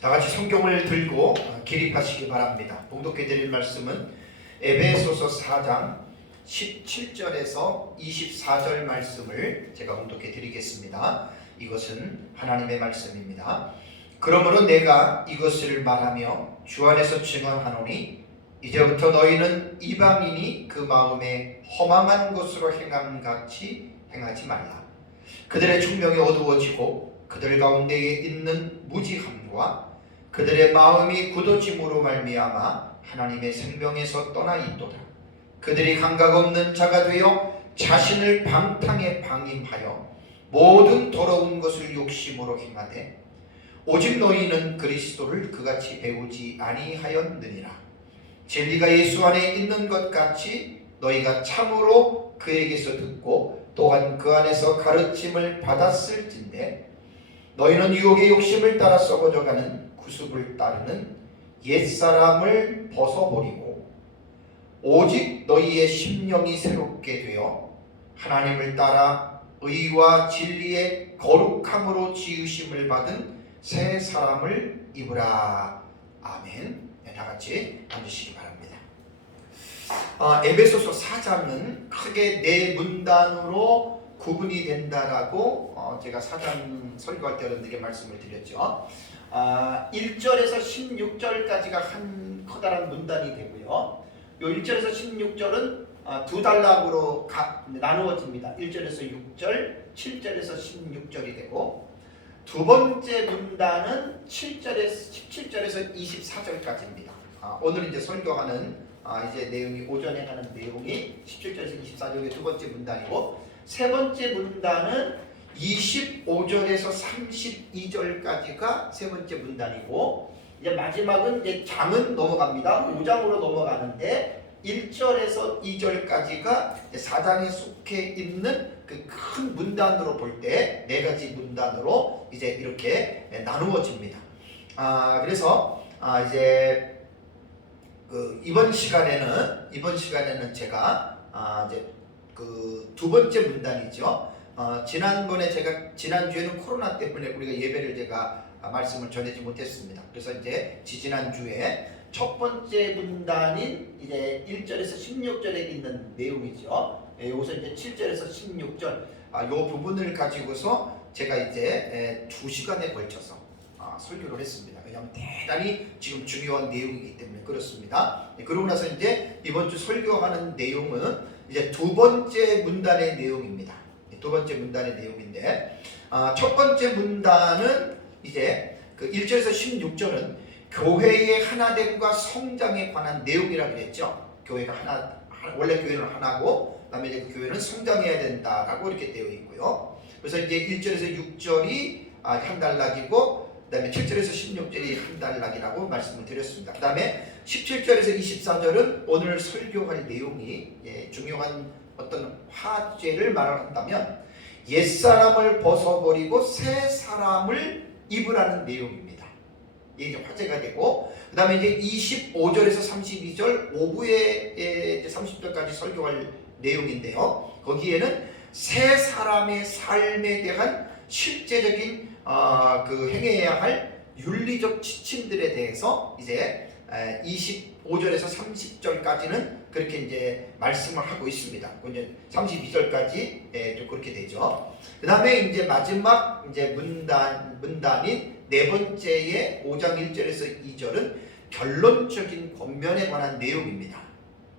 다 같이 성경을 들고 기립하시기 바랍니다. 봉독해 드릴 말씀은 에베소서 4장 17절에서 24절 말씀을 제가 봉독해 드리겠습니다. 이것은 하나님의 말씀입니다. 그러므로 내가 이것을 말하며 주 안에서 증언하노니 이제부터 너희는 이방인이 그 마음에 허망한 것으로 행함 같이 행하지 말라. 그들의 총명이 어두워지고 그들 가운데에 있는 무지함과 그들의 마음이 굳어짐으로 말미암아 하나님의 생명에서 떠나 있도다. 그들이 감각 없는 자가 되어 자신을 방탕에 방임하여 모든 더러운 것을 욕심으로 행하되 오직 너희는 그리스도를 그같이 배우지 아니하였느니라. 진리가 예수 안에 있는 것 같이 너희가 참으로 그에게서 듣고 또한 그 안에서 가르침을 받았을진데 너희는 유혹의 욕심을 따라 썩어져가는 구습을 따르는 옛사람을 벗어버리고 오직 너희의 심령이 새롭게 되어 하나님을 따라 의와 진리의 거룩함으로 지으심을 받은 새 사람을 입으라. 아멘. 다 같이 앉으시기 바랍니다. 에베소서 4장은 크게 네 문단으로 구분이 된다라고 제가 4장 설교할 때 여러분들에게 말씀을 드렸죠. 1절에서 16절까지가 한 커다란 문단이 되고요. 요 1절에서 16절은 두 단락으로 나누어집니다. 1절에서 6절, 7절에서 16절이 되고 두 번째 문단은 17절에서 24절까지입니다. 오늘 이제 설교하는 이제 내용이 오전에 하는 내용이 17절에서 24절의 두 번째 문단이고 세 번째 문단은 25절에서 32절까지가 세 번째 문단이고 이제 마지막은 이제 장은 넘어갑니다. 5장으로 넘어가는데 1절에서 2절까지가 4장에 속해 있는 그 큰 문단으로 볼 때 네 가지 문단으로 이제 이렇게 나누어집니다. 그래서 이제 이번 시간에는 제가 이제 그 두 번째 문단이죠. 지난번에 지난주에는 코로나 때문에 우리가 예배를 제가 말씀을 전하지 못했습니다. 그래서 이제 지지난주에 첫 번째 문단인 이제 1절에서 16절에 있는 내용이죠. 여기서 이제 7절에서 16절 요 부분을 가지고서 제가 이제 2시간에 걸쳐서 설교를 했습니다. 왜냐하면 대단히 지금 중요한 내용이기 때문에 그렇습니다. 그러고 나서 이제 이번 주 설교하는 내용은 이제 두 번째 문단의 내용입니다. 두 번째 문단의 내용인데 첫 번째 문단은 이제 그 1절에서 16절은 교회의 하나됨과 성장에 관한 내용이라고 그랬죠. 교회가 원래 교회는 하나고 그다음에 이제 그 교회는 성장해야 된다라고 이렇게 되어 있고요. 그래서 이제 1절에서 6절이 한 단락이고 그다음에 7절에서 16절이 한 단락이라고 말씀을 드렸습니다. 그다음에 17절에서 24절은 오늘 설교할 내용이 중요한 어떤 화제를 말한다면 옛사람을 벗어버리고 새 사람을 입으라는 내용입니다. 이게 이제 화제가 되고 그 다음에 이제 25절에서 32절 오후에 30절까지 설교할 내용인데요. 거기에는 새 사람의 삶에 대한 실제적인 그 행해야 할 윤리적 지침들에 대해서 이제 25절에서 30절까지는 그렇게 이제 말씀을 하고 있습니다. 이제 32절까지 그렇게 되죠. 그 다음에 이제 마지막 이제 문단인 네 번째의 5장 1절에서 2절은 결론적인 권면에 관한 내용입니다.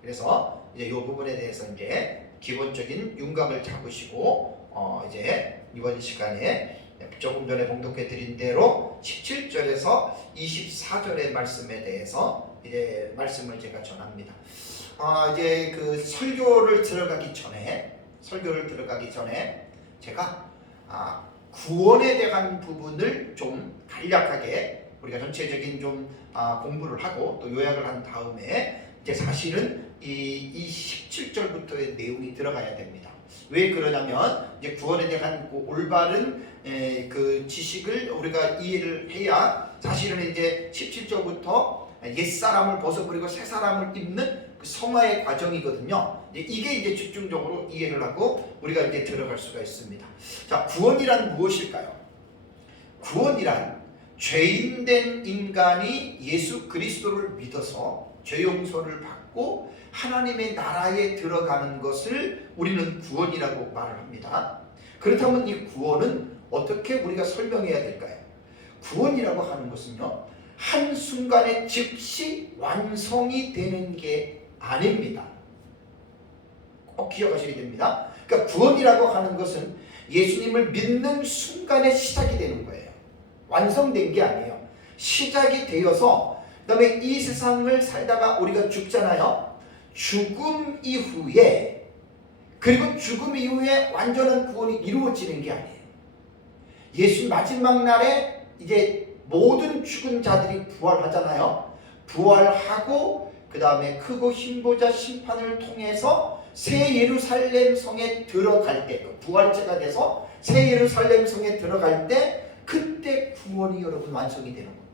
그래서 이제 이 부분에 대해서 이제 기본적인 윤곽을 잡으시고 이제 이번 시간에 조금 전에 봉독해 드린 대로 17절에서 24절의 말씀에 대해서 이제 말씀을 제가 전합니다. 이제 그 설교를 들어가기 전에 제가 구원에 대한 부분을 좀 간략하게 우리가 전체적인 좀 공부를 하고 또 요약을 한 다음에 이제 사실은 이 17절부터의 내용이 들어가야 됩니다. 왜 그러냐면 이제 구원에 대한 그 올바른 그 지식을 우리가 이해를 해야 사실은 이제 17절부터 옛사람을 벗어버리고 새 사람을 입는 그 성화의 과정이거든요. 이게 이제 집중적으로 이해를 하고 우리가 이제 들어갈 수가 있습니다. 자, 구원이란 무엇일까요? 구원이란 죄인된 인간이 예수 그리스도를 믿어서 죄 용서를 받고 하나님의 나라에 들어가는 것을 우리는 구원이라고 말을 합니다. 그렇다면 이 구원은 어떻게 우리가 설명해야 될까요? 구원이라고 하는 것은요, 한순간에 즉시 완성이 되는 게 아닙니다. 꼭 기억하셔야 됩니다. 그러니까 구원이라고 하는 것은 예수님을 믿는 순간에 시작이 되는 거예요. 완성된 게 아니에요. 시작이 되어서 그 다음에 이 세상을 살다가 우리가 죽잖아요. 죽음 이후에, 그리고 죽음 이후에 완전한 구원이 이루어지는 게 아니에요. 예수 마지막 날에 이제 모든 죽은 자들이 부활하잖아요. 부활하고 그 다음에 크고 힘보자 심판을 통해서 새 예루살렘 성에 들어갈 때, 부활체가 돼서 새 예루살렘 성에 들어갈 때 그때 구원이 여러분 완성이 되는 겁니다.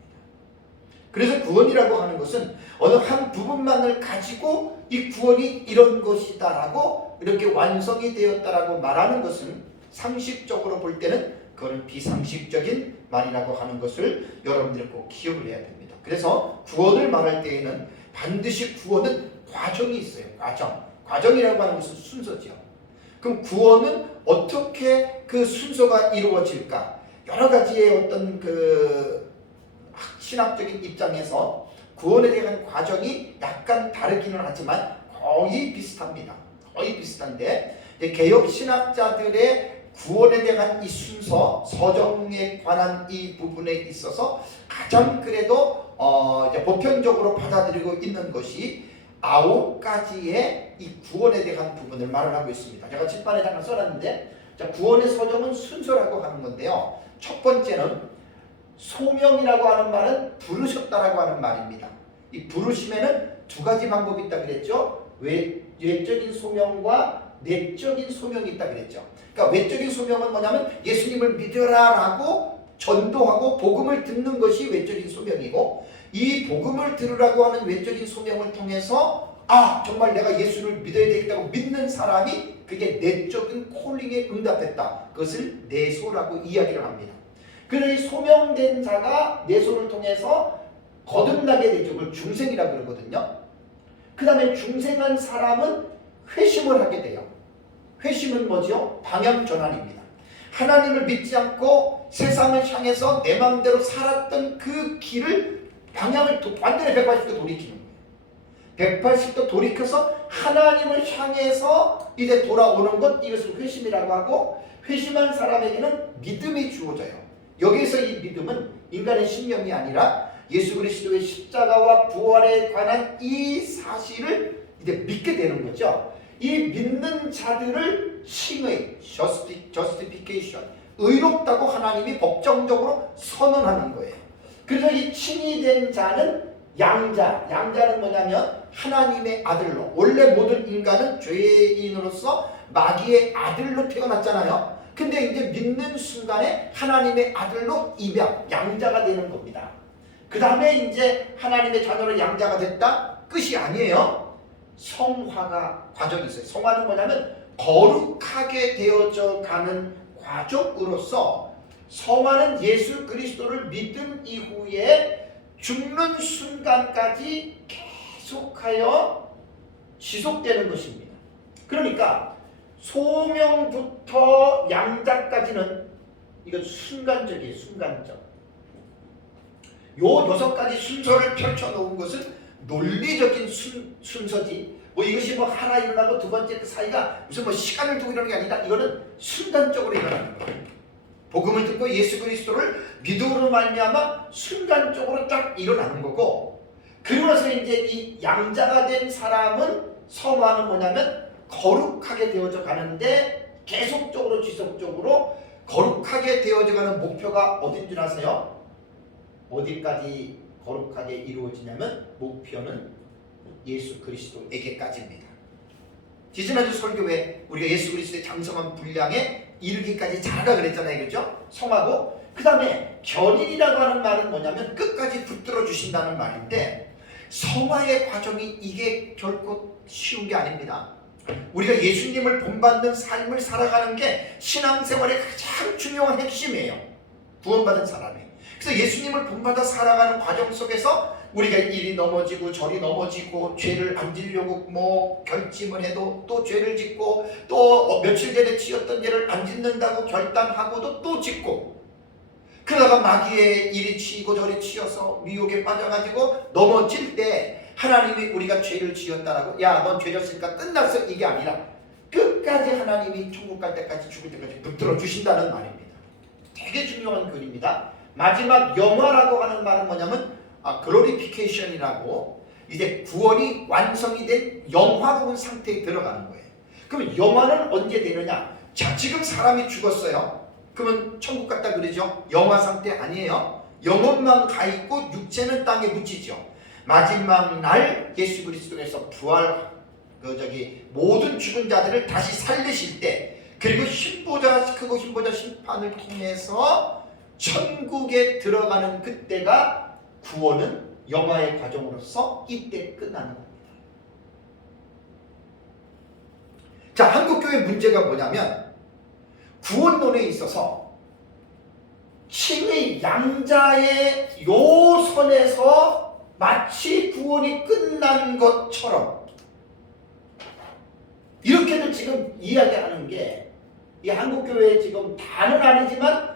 그래서 구원이라고 하는 것은 어느 한 부분만을 가지고 이 구원이 이런 것이다라고 이렇게 완성이 되었다라고 말하는 것은 상식적으로 볼 때는 그거는 비상식적인 말이라고 하는 것을 여러분들이 꼭 기억을 해야 됩니다. 그래서 구원을 말할 때에는 반드시 구원은 과정이 있어요. 과정이라고 하는 것은 순서죠. 그럼 구원은 어떻게 그 순서가 이루어질까? 여러 가지의 어떤 그 신학적인 입장에서 구원에 대한 과정이 약간 다르기는 하지만 거의 비슷합니다. 거의 비슷한데 개혁 신학자들의 구원에 대한 이 순서, 서정에 관한 이 부분에 있어서 가장 그래도 이제 보편적으로 받아들이고 있는 것이 9가지의 이 구원에 대한 부분을 말을 하고 있습니다. 제가 칠판에 잠깐 써놨는데, 자, 구원의 서정은 순서라고 하는 건데요. 첫 번째는 소명이라고 하는 말은 부르셨다라고 하는 말입니다. 이 부르심에는 두 가지 방법이 있다 그랬죠. 외적인 소명과 내적인 소명이 있다 그랬죠. 그러니까 외적인 소명은 뭐냐면 예수님을 믿으라라고 전도하고 복음을 듣는 것이 외적인 소명이고, 이 복음을 들으라고 하는 외적인 소명을 통해서 정말 내가 예수를 믿어야 되겠다고 믿는 사람이 그게 내적인 콜링에 응답했다. 그것을 내소라고 이야기를 합니다. 그래서 이 소명된 자가 내소를 통해서 거듭나게 되죠. 그걸 중생이라고 그러거든요. 그 다음에 중생한 사람은 회심을 하게 돼요. 회심은 뭐죠? 방향 전환입니다. 하나님을 믿지 않고 세상을 향해서 내 마음대로 살았던 그 길을 방향을 완전히 180도 돌이키는 거예요. 180도 돌이켜서 하나님을 향해서 이제 돌아오는 것, 이것을 회심이라고 하고, 회심한 사람에게는 믿음이 주어져요. 여기서 이 믿음은 인간의 신념이 아니라 예수 그리스도의 십자가와 부활에 관한 이 사실을 이제 믿게 되는 거죠. 이 믿는 자들을 칭의, justification, 의롭다고 하나님이 법정적으로 선언하는 거예요. 그래서 이 칭이 된 자는 양자는 뭐냐면 하나님의 아들로, 원래 모든 인간은 죄인으로서 마귀의 아들로 태어났잖아요. 근데 이제 믿는 순간에 하나님의 아들로 입양, 양자가 되는 겁니다. 그 다음에 이제 하나님의 자녀로 양자가 됐다? 끝이 아니에요. 성화가 과정이 있어요. 성화는 뭐냐면 거룩하게 되어져 가는 과정으로서, 성화는 예수 그리스도를 믿은 이후에 죽는 순간까지 계속하여 지속되는 것입니다. 그러니까 소명부터 양자까지는 이건 순간적이에요. 순간적. 요 6가지 순서를 펼쳐놓은 것은 논리적인 순서지, 이것이 하나 일어나고 두 번째 그 사이가 무슨 시간을 두고 이러는 게 아니라 이거는 순간적으로 일어나는 거예요. 복음을 듣고 예수 그리스도를 믿음으로 말미암아 순간적으로 딱 일어나는 거고, 그리고 나서 이제 이 양자가 된 사람은, 성화는 뭐냐면 거룩하게 되어져 가는데, 계속적으로 지속적으로 거룩하게 되어져 가는 목표가 어딘 줄 아세요? 어디까지 거룩하게 이루어지냐면 목표는 예수 그리스도에게까지입니다. 지지난주 설교에 우리가 예수 그리스도의 장성한 분량에 이르기까지 잘하라 그랬잖아요. 그죠? 성하고, 그 다음에 견인이라고 하는 말은 뭐냐면 끝까지 붙들어 주신다는 말인데, 성화의 과정이 이게 결코 쉬운 게 아닙니다. 우리가 예수님을 본받는 삶을 살아가는 게 신앙생활의 가장 중요한 핵심이에요. 구원받은 사람이. 그래서 예수님을 본받아 살아가는 과정 속에서 우리가 이리 넘어지고 저리 넘어지고 죄를 안 지려고 뭐 결심을 해도 또 죄를 짓고 또 며칠 전에 지었던 죄를 안 짓는다고 결단하고도 또 짓고, 그러다가 마귀의 이리 치이고 저리 치여서 미혹에 빠져가지고 넘어질 때 하나님이 우리가 죄를 지었다라고 야 넌 죄 졌으니까 끝났어 이게 아니라 끝까지 하나님이 천국 갈 때까지 죽을 때까지 붙들어 주신다는 말입니다. 되게 중요한 글입니다. 마지막 영화라고 하는 말은 뭐냐면 글로리피케이션이라고, 이제 구원이 완성이 된 영화로운 상태에 들어가는 거예요. 그럼 영화는 언제 되느냐? 자, 지금 사람이 죽었어요. 그러면 천국 갔다 그러죠? 영화 상태 아니에요. 영혼만 가 있고 육체는 땅에 묻히죠. 마지막 날 예수 그리스도에서 부활 모든 죽은 자들을 다시 살리실 때, 그리고 힘보다 크고 힘보다 심판을 통해서 천국에 들어가는 그때가 구원은 영화의 과정으로서 이때 끝나는 겁니다. 자, 한국교회 문제가 뭐냐면 구원론에 있어서 칭의 양자의 요 선에서 마치 구원이 끝난 것처럼 이렇게도 지금 이야기하는 게, 이 한국교회에 지금 다는 아니지만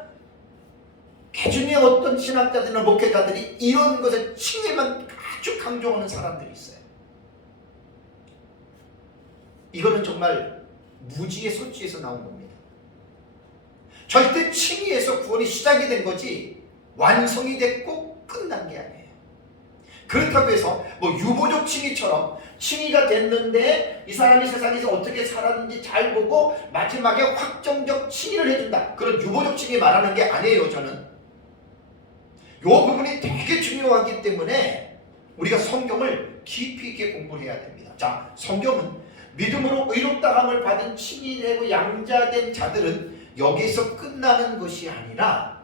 개중에 어떤 신학자들이나 목회자들이 이런 것을 칭의만 아주 강조하는 사람들이 있어요. 이거는 정말 무지의 소지에서 나온 겁니다. 절대 칭의에서 구원이 시작이 된 거지 완성이 됐고 끝난 게 아니에요. 그렇다고 해서 뭐 유보적 칭의처럼 칭의가 됐는데 이 사람이 세상에서 어떻게 살았는지 잘 보고 마지막에 확정적 칭의를 해준다, 그런 유보적 칭의 말하는 게 아니에요. 저는 이 부분이 되게 중요하기 때문에 우리가 성경을 깊이 있게 공부를 해야 됩니다. 자, 성경은 믿음으로 의롭다함을 받은 칭의되고 양자된 자들은 여기서 끝나는 것이 아니라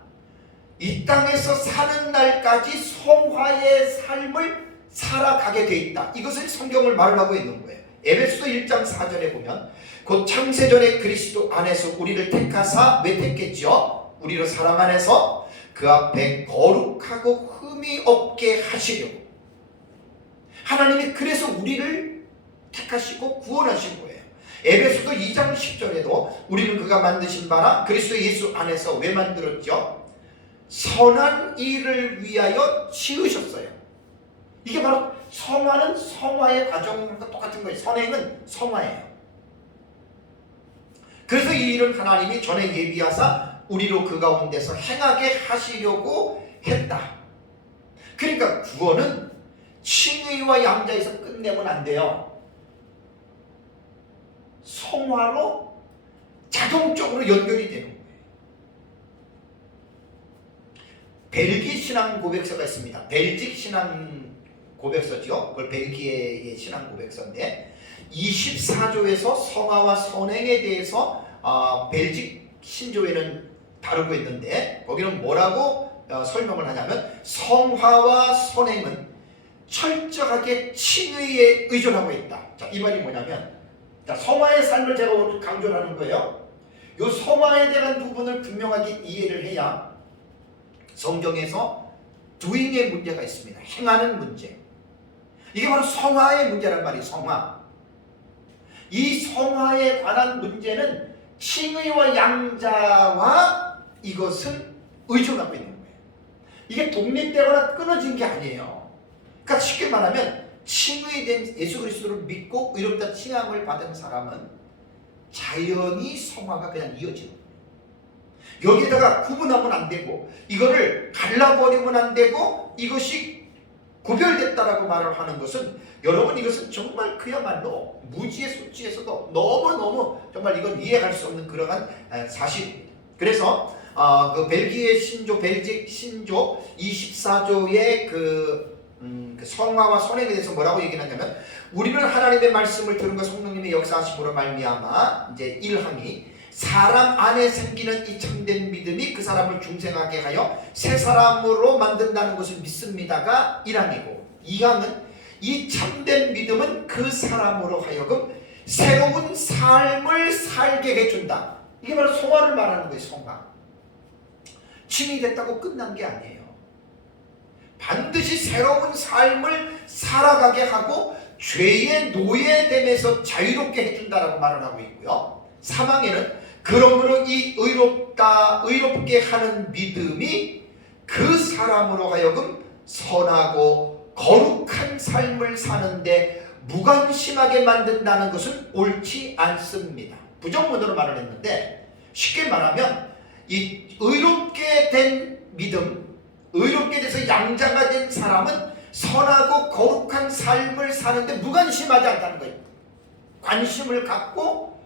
이 땅에서 사는 날까지 성화의 삶을 살아가게 돼 있다. 이것을 성경을 말을 하고 있는 거예요. 에베소서 1장 4절에 보면 곧 창세전에 그리스도 안에서 우리를 택하사 왜 택했죠? 우리로 사랑 안에서 그 앞에 거룩하고 흠이 없게 하시려고. 하나님이 그래서 우리를 택하시고 구원하신 거예요. 에베소서 2장 10절에도 우리는 그가 만드신 바라 그리스도 예수 안에서 왜 만들었죠? 선한 일을 위하여 지으셨어요. 이게 바로 성화는 성화의 과정과 똑같은 거예요. 선행은 성화예요. 그래서 이 일은 하나님이 전에 예비하사 우리로 그 가운데서 행하게 하시려고 했다. 그러니까 구원은 칭의와 양자에서 끝내면 안 돼요. 성화로 자동적으로 연결이 되는 거예요. 벨기 신앙 고백서가 있습니다. 벨직 신앙 고백서죠. 그걸 벨기에의 신앙 고백서인데 24조에서 성화와 선행에 대해서 벨직 신조에는 다루고 있는데 거기는 뭐라고 설명을 하냐면 성화와 선행은 철저하게 칭의에 의존하고 있다. 자, 이 말이 뭐냐면, 자, 성화의 삶을 제가 오늘 강조를 하는 거예요. 이 성화에 대한 부분을 분명하게 이해를 해야 성경에서 doing의 문제가 있습니다. 행하는 문제. 이게 바로 성화의 문제란 말이에요. 성화. 이 성화에 관한 문제는 칭의와 양자와 이것은 의존하고 있는 거예요. 이게 독립되거나 끊어진 게 아니에요. 그러니까 쉽게 말하면 칭의된 예수 그리스도를 믿고 의롭다 칭함을 받은 사람은 자연히 성화가 그냥 이어지는 거예요. 여기다가 구분하면 안 되고 이거를 갈라버리면 안 되고 이것이 구별됐다라고 말을 하는 것은, 여러분 이것은 정말 그야말로 무지의 수치에서도 너무너무 정말 이건 이해할 수 없는 그러한 사실입니다. 그래서 그 벨기에 신조, 벨직 신조 24조의 그 성화와 선행에 대해서 뭐라고 얘기하냐면, 우리는 하나님의 말씀을 들은 것 성령님의 역사하심으로 말미암아 이제 1항이 사람 안에 생기는 이 참된 믿음이 그 사람을 중생하게 하여 새 사람으로 만든다는 것을 믿습니다가 1항이고, 2항은 이 참된 믿음은 그 사람으로 하여금 새로운 삶을 살게 해준다. 이게 바로 성화를 말하는 거예요. 성화. 칭의됐다고 끝난 게 아니에요. 반드시 새로운 삶을 살아가게 하고 죄의 노예됨에서 자유롭게 해준다라고 말을 하고 있고요. 3항에는 그러므로 이 의롭게 하는 믿음이 그 사람으로 하여금 선하고 거룩한 삶을 사는데 무관심하게 만든다는 것은 옳지 않습니다. 부정문으로 말을 했는데, 쉽게 말하면 이 의롭게 된 믿음, 의롭게 돼서 양자가 된 사람은 선하고 거룩한 삶을 사는데 무관심하지 않다는 거예요. 관심을 갖고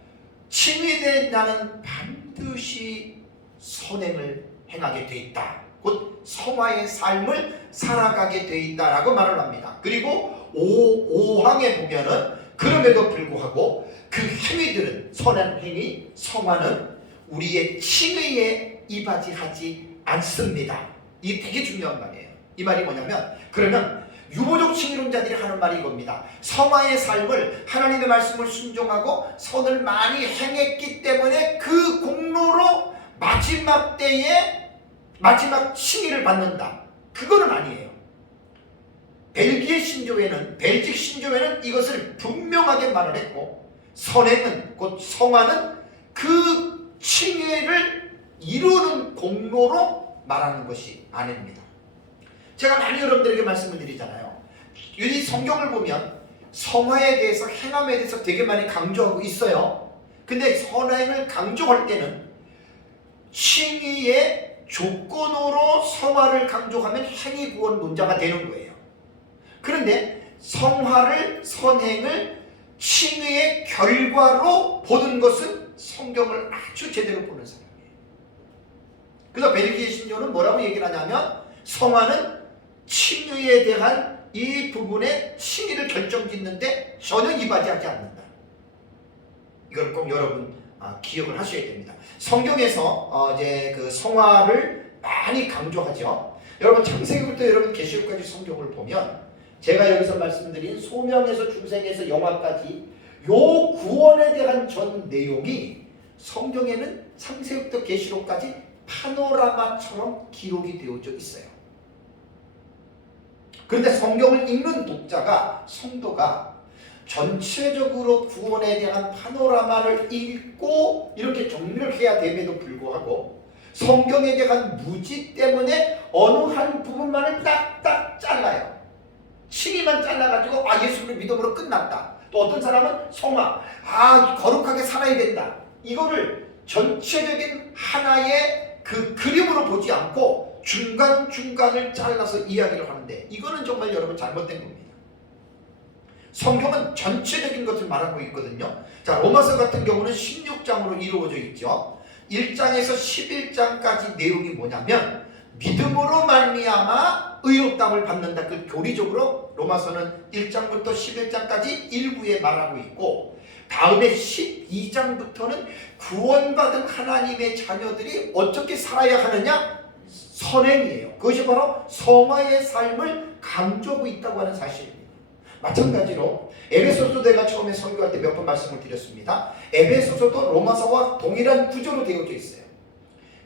칭의된 나는 반드시 선행을 행하게 돼 있다. 곧 성화의 삶을 살아가게 돼 있다라고 말을 합니다. 그리고 5항에 보면은 그럼에도 불구하고 그 행위들은, 선한 행위, 성화는 우리의 칭의에 이바지하지 않습니다. 이게 되게 중요한 말이에요. 이 말이 뭐냐면, 그러면 유보적 칭의론자들이 하는 말이 이겁니다. 성화의 삶을, 하나님의 말씀을 순종하고 선을 많이 행했기 때문에 그 공로로 마지막 때에 마지막 칭의를 받는다. 그거는 아니에요. 벨기에 신조회는, 벨직 신조회는 이것을 분명하게 말을 했고, 선행은, 곧 성화는 그 칭의를 이루는 공로로 말하는 것이 아닙니다. 제가 많이 여러분들에게 말씀을 드리잖아요. 이 성경을 보면 성화에 대해서, 행함에 대해서 되게 많이 강조하고 있어요. 근데 선행을 강조할 때는 칭의의 조건으로 성화를 강조하면 행위 구원 논자가 되는 거예요. 그런데 성화를, 선행을 칭의의 결과로 보는 것은 성경을 아주 제대로 보는 사람이에요. 그래서 벨기에 신조는 뭐라고 얘기를 하냐면, 성화는 칭의에 대한 이 부분에 칭의를 결정짓는데 전혀 이바지하지 않는다. 이걸 꼭 여러분 기억을 하셔야 됩니다. 성경에서 이제 그 성화를 많이 강조하죠. 여러분 창세기부터 여러분 계시록까지 성경을 보면, 제가 여기서 말씀드린 소명에서 중생에서 영화까지 요 구원에 대한 전 내용이 성경에는 창세기부터 계시록까지 파노라마처럼 기록이 되어져 있어요. 그런데 성경을 읽는 독자가, 성도가 전체적으로 구원에 대한 파노라마를 읽고 이렇게 정리를 해야 됨에도 불구하고 성경에 대한 무지 때문에 어느 한 부분만을 딱딱 잘라요. 칭의만 잘라가지고 예수를 믿음으로 끝났다. 또 어떤 사람은 성화, 거룩하게 살아야 된다. 이거를 전체적인 하나의 그 그림으로 보지 않고 중간중간을 잘라서 이야기를 하는데, 이거는 정말 여러분 잘못된 겁니다. 성경은 전체적인 것을 말하고 있거든요. 자, 로마서 같은 경우는 16장으로 이루어져 있죠. 1장에서 11장까지 내용이 뭐냐면, 믿음으로 말미암아 의롭다함을 받는다. 그 교리적으로 로마서는 1장부터 11장까지 일부에 말하고 있고, 다음에 12장부터는 구원받은 하나님의 자녀들이 어떻게 살아야 하느냐? 선행이에요. 그것이 바로 성화의 삶을 강조하고 있다고 하는 사실입니다. 마찬가지로 에베소서도 내가 처음에 설교할 때 몇 번 말씀을 드렸습니다. 에베소서도 로마서와 동일한 구조로 되어져 있어요.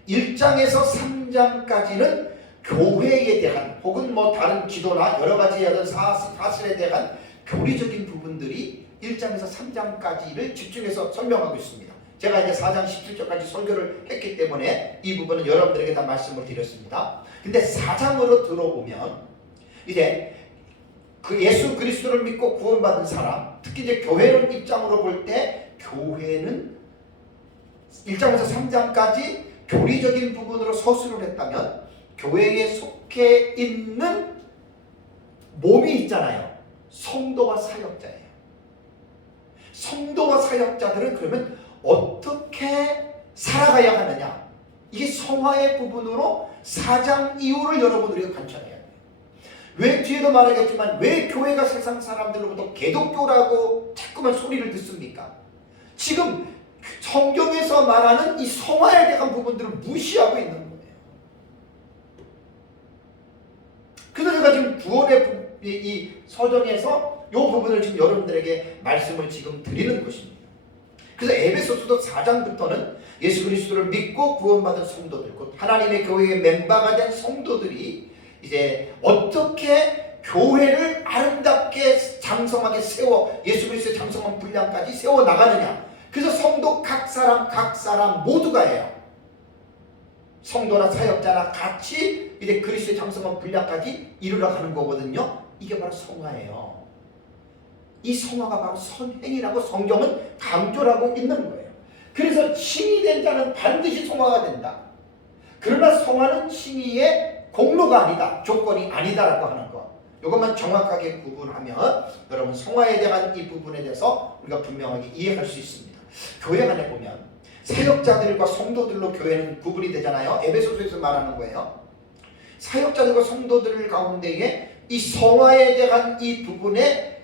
1장에서 3장까지는 교회에 대한, 혹은 다른 기도나 여러 가지 사실에 대한 교리적인 부분들이 1장에서 3장까지를 집중해서 설명하고 있습니다. 제가 이제 4장 17절까지 설교를 했기 때문에 이 부분은 여러분들에게 다 말씀을 드렸습니다. 근데 4장으로 들어오면 이제 그 예수 그리스도를 믿고 구원받은 사람, 특히 이제 교회를 입장으로 볼 때, 교회는 1장에서 3장까지 교리적인 부분으로 서술을 했다면, 교회에 속해 있는 몸이 있잖아요. 성도와 사역자예요. 성도와 사역자들은 그러면 어떻게 살아가야 하느냐, 이게 성화의 부분으로 4장 이후를 여러분들이 관찰해야 돼요. 왜 뒤에도 말하겠지만 왜 교회가 세상 사람들로부터 개독교라고 자꾸만 소리를 듣습니까? 지금 성경에서 말하는 이 성화에 대한 부분들을 무시하고 있는 거예요. 그래서 제가 지금 구원의 이 서정에서 이 부분을 지금 여러분들에게 말씀을 지금 드리는 것입니다. 그래서 에베소서도 4장부터는 예수 그리스도를 믿고 구원받은 성도들, 곧 하나님의 교회의 멤버가 된 성도들이 이제 어떻게 교회를 아름답게 장성하게 세워 예수 그리스도의 장성한 분량까지 세워 나가느냐. 그래서 성도 각 사람 모두가 해요. 성도나 사역자나 같이 이제 그리스도의 장성한 분량까지 이루러 가는 거거든요. 이게 바로 성화예요. 이 성화가 바로 선행이라고 성경은 강조를 하고 있는 거예요. 그래서 칭이 된 자는 반드시 성화가 된다. 그러나 성화는 칭의의 공로가 아니다, 조건이 아니다라고 하는 거. 이것만 정확하게 구분하면 여러분 성화에 대한 이 부분에 대해서 우리가 분명하게 이해할 수 있습니다. 교회 안에 보면 사역자들과 성도들로 교회는 구분이 되잖아요. 에베소서에서 말하는 거예요. 사역자들과 성도들 가운데에 이 성화에 대한 이 부분에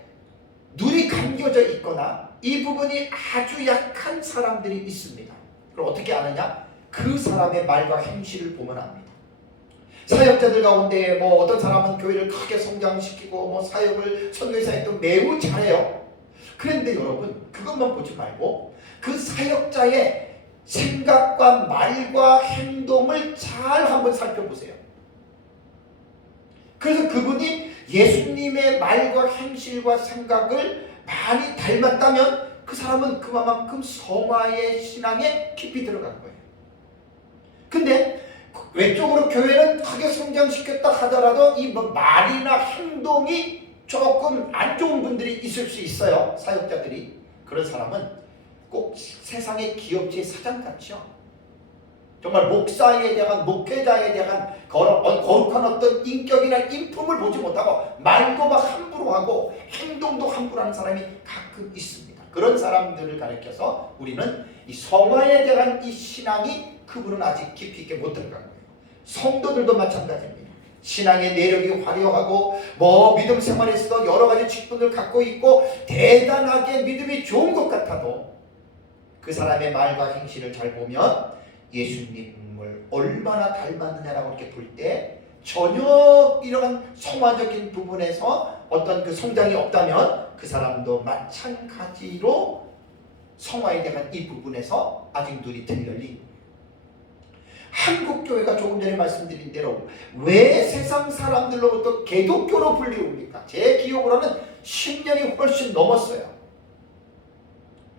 눈이 감겨져 있거나 이 부분이 아주 약한 사람들이 있습니다. 그럼 어떻게 아느냐? 그 사람의 말과 행실을 보면 압니다. 사역자들 가운데 뭐 어떤 사람은 교회를 크게 성장시키고 뭐 사역을 선교의 사역도 매우 잘해요. 그런데 여러분 그것만 보지 말고 그 사역자의 생각과 말과 행동을 잘 한번 살펴보세요. 그래서 그분이 예수님의 말과 행실과 생각을 많이 닮았다면 그 사람은 그만큼 성화의 신앙에 깊이 들어간 거예요. 근데 외적으로 교회는 크게 성장시켰다 하더라도 이 말이나 행동이 조금 안 좋은 분들이 있을 수 있어요. 사역자들이. 그런 사람은 꼭 세상의 기업체의 사장같이요. 정말 목사에 대한 목회자에 대한 거룩한 어떤 인격이나 인품을 보지 못하고 말도 막 함부로 하고 행동도 함부로 하는 사람이 가끔 있습니다. 그런 사람들을 가리켜서 우리는 이 성화에 대한 이 신앙이 그분은 아직 깊이 있게 못 들어간 거예요. 성도들도 마찬가지입니다. 신앙의 내력이 화려하고 뭐 믿음 생활에서도 여러 가지 직분을 갖고 있고 대단하게 믿음이 좋은 것 같아도 그 사람의 말과 행실을 잘 보면 예수님을 얼마나 닮았느냐라고 이렇게 볼 때 전혀 이런 성화적인 부분에서 어떤 그 성장이 없다면 그 사람도 마찬가지로 성화에 대한 이 부분에서 아직 눈이 덜 열린 한국교회가 조금 전에 말씀드린 대로 왜 세상 사람들로부터 개독교로 불리웁니까? 제 기억으로는 10년이 훨씬 넘었어요.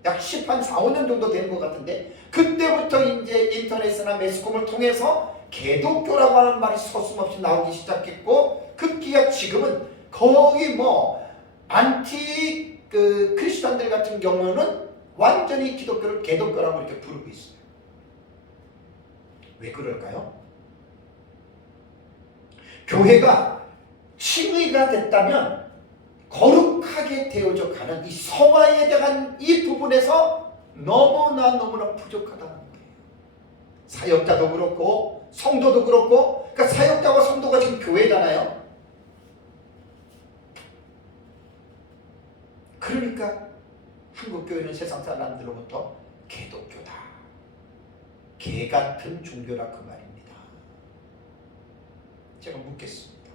약 4, 5년 정도 된 것 같은데 그때부터 이제 인터넷이나 매스컴을 통해서 개독교라고 하는 말이 서슴없이 나오기 시작했고 급기야 지금은 거의 뭐 안티 크리스천들 같은 경우는 완전히 기독교를 개독교라고 이렇게 부르고 있어요. 왜 그럴까요? 교회가 칭의가 됐다면 거룩하게 되어져 가는 이 성화에 대한 이 부분에서 너무나 부족하다는 거예요. 사역자도 그렇고 성도도 그렇고 그러니까 사역자와 성도가 지금 교회잖아요. 그러니까 한국교회는 세상 사람들로부터 개독교다. 개 같은 종교라 그 말입니다. 제가 묻겠습니다.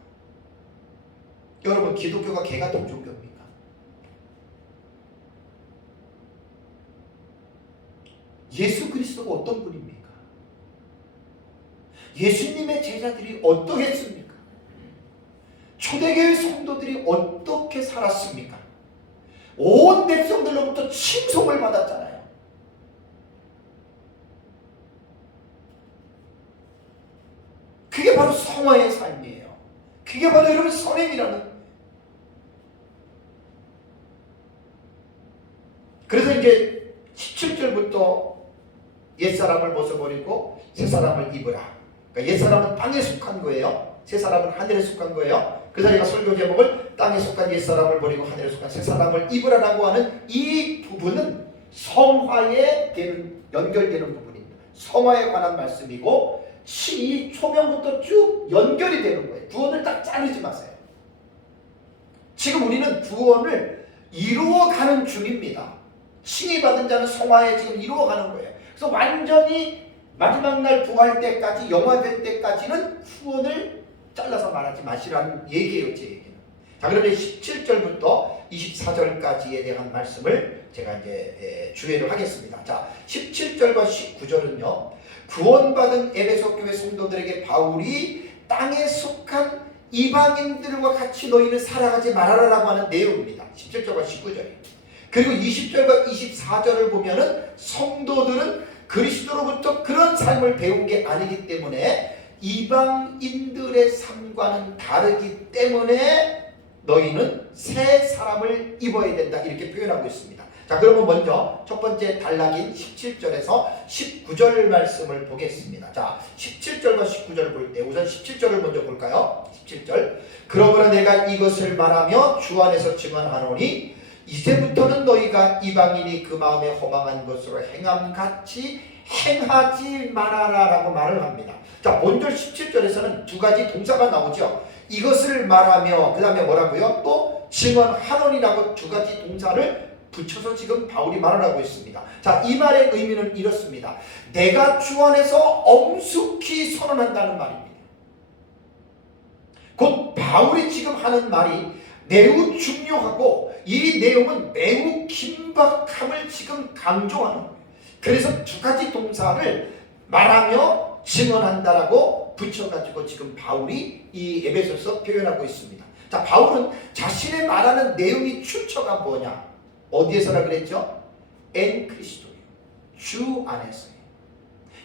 여러분 기독교가 개 같은 종교입니까? 예수 그리스도가 어떤 분입니까? 예수님의 제자들이 어떠했습니까? 초대교회 성도들이 어떻게 살았습니까? 온 백성들로부터 칭송을 받았잖아요. 그게 바로 성화의 삶이에요. 그게 바로 여러분 선행이라는 거예요. 그래서 이제 17절부터 옛사람을 벗어버리고 새사람을 입으라. 그러니까 옛사람은 땅에 속한 거예요. 새사람은 하늘에 속한 거예요. 그래서 제가 설교 제목을 땅에 속한 옛사람을 버리고 하늘에 속한 새사람을 입으라라고 하는 이 부분은 성화에 연결되는 부분입니다. 성화에 관한 말씀이고 이 초명부터 쭉 연결이 되는 거예요. 구원을 딱 자르지 마세요. 지금 우리는 구원을 이루어가는 중입니다. 칭의 받은 자는 성화에 지금 이루어가는 거예요. 그래서 완전히 마지막 날 부활 때까지 영화될 때까지는 구원을 잘라서 말하지 마시라는 얘기예요. 제 얘기는. 자, 그러면 17절부터 24절까지에 대한 말씀을 제가 이제 주의를 하겠습니다. 자, 17절과 19절은요. 구원받은 에베소 교회 성도들에게 바울이 땅에 속한 이방인들과 같이 너희는 살아가지 말아라라고 하는 내용입니다. 17절과 19절이. 그리고 20절과 24절을 보면은 성도들은 그리스도로부터 그런 삶을 배운 게 아니기 때문에 이방인들의 삶과는 다르기 때문에 너희는 새 사람을 입어야 된다 이렇게 표현하고 있습니다. 자, 그러면 먼저 첫 번째 단락인 17절에서 19절 말씀을 보겠습니다. 자, 17절과 19절을 볼 때 우선 17절을 먼저 볼까요? 17절. 그러므로 내가 이것을 말하며 주 안에서 증언하노니 이제부터는 너희가 이방인이 그 마음에 허망한 것으로 행함같이 행하지 말아라 라고 말을 합니다. 자, 본절 17절에서는 두 가지 동사가 나오죠. 이것을 말하며 그 다음에 뭐라고요? 또 증언하노니라고 두 가지 동사를 붙여서 지금 바울이 말을 하고 있습니다. 자, 이 말의 의미는 이렇습니다. 내가 주 안에서 엄숙히 선언한다는 말입니다. 곧 바울이 지금 하는 말이 매우 중요하고 이 내용은 매우 긴박함을 지금 강조하는 거예요. 그래서 두 가지 동사를 말하며 증언한다라고 붙여가지고 지금 바울이 이 에베소서 표현하고 있습니다. 자, 바울은 자신의 말하는 내용이 출처가 뭐냐? 어디에서라 그랬죠? 엔 그리스도요. 주 안에서요.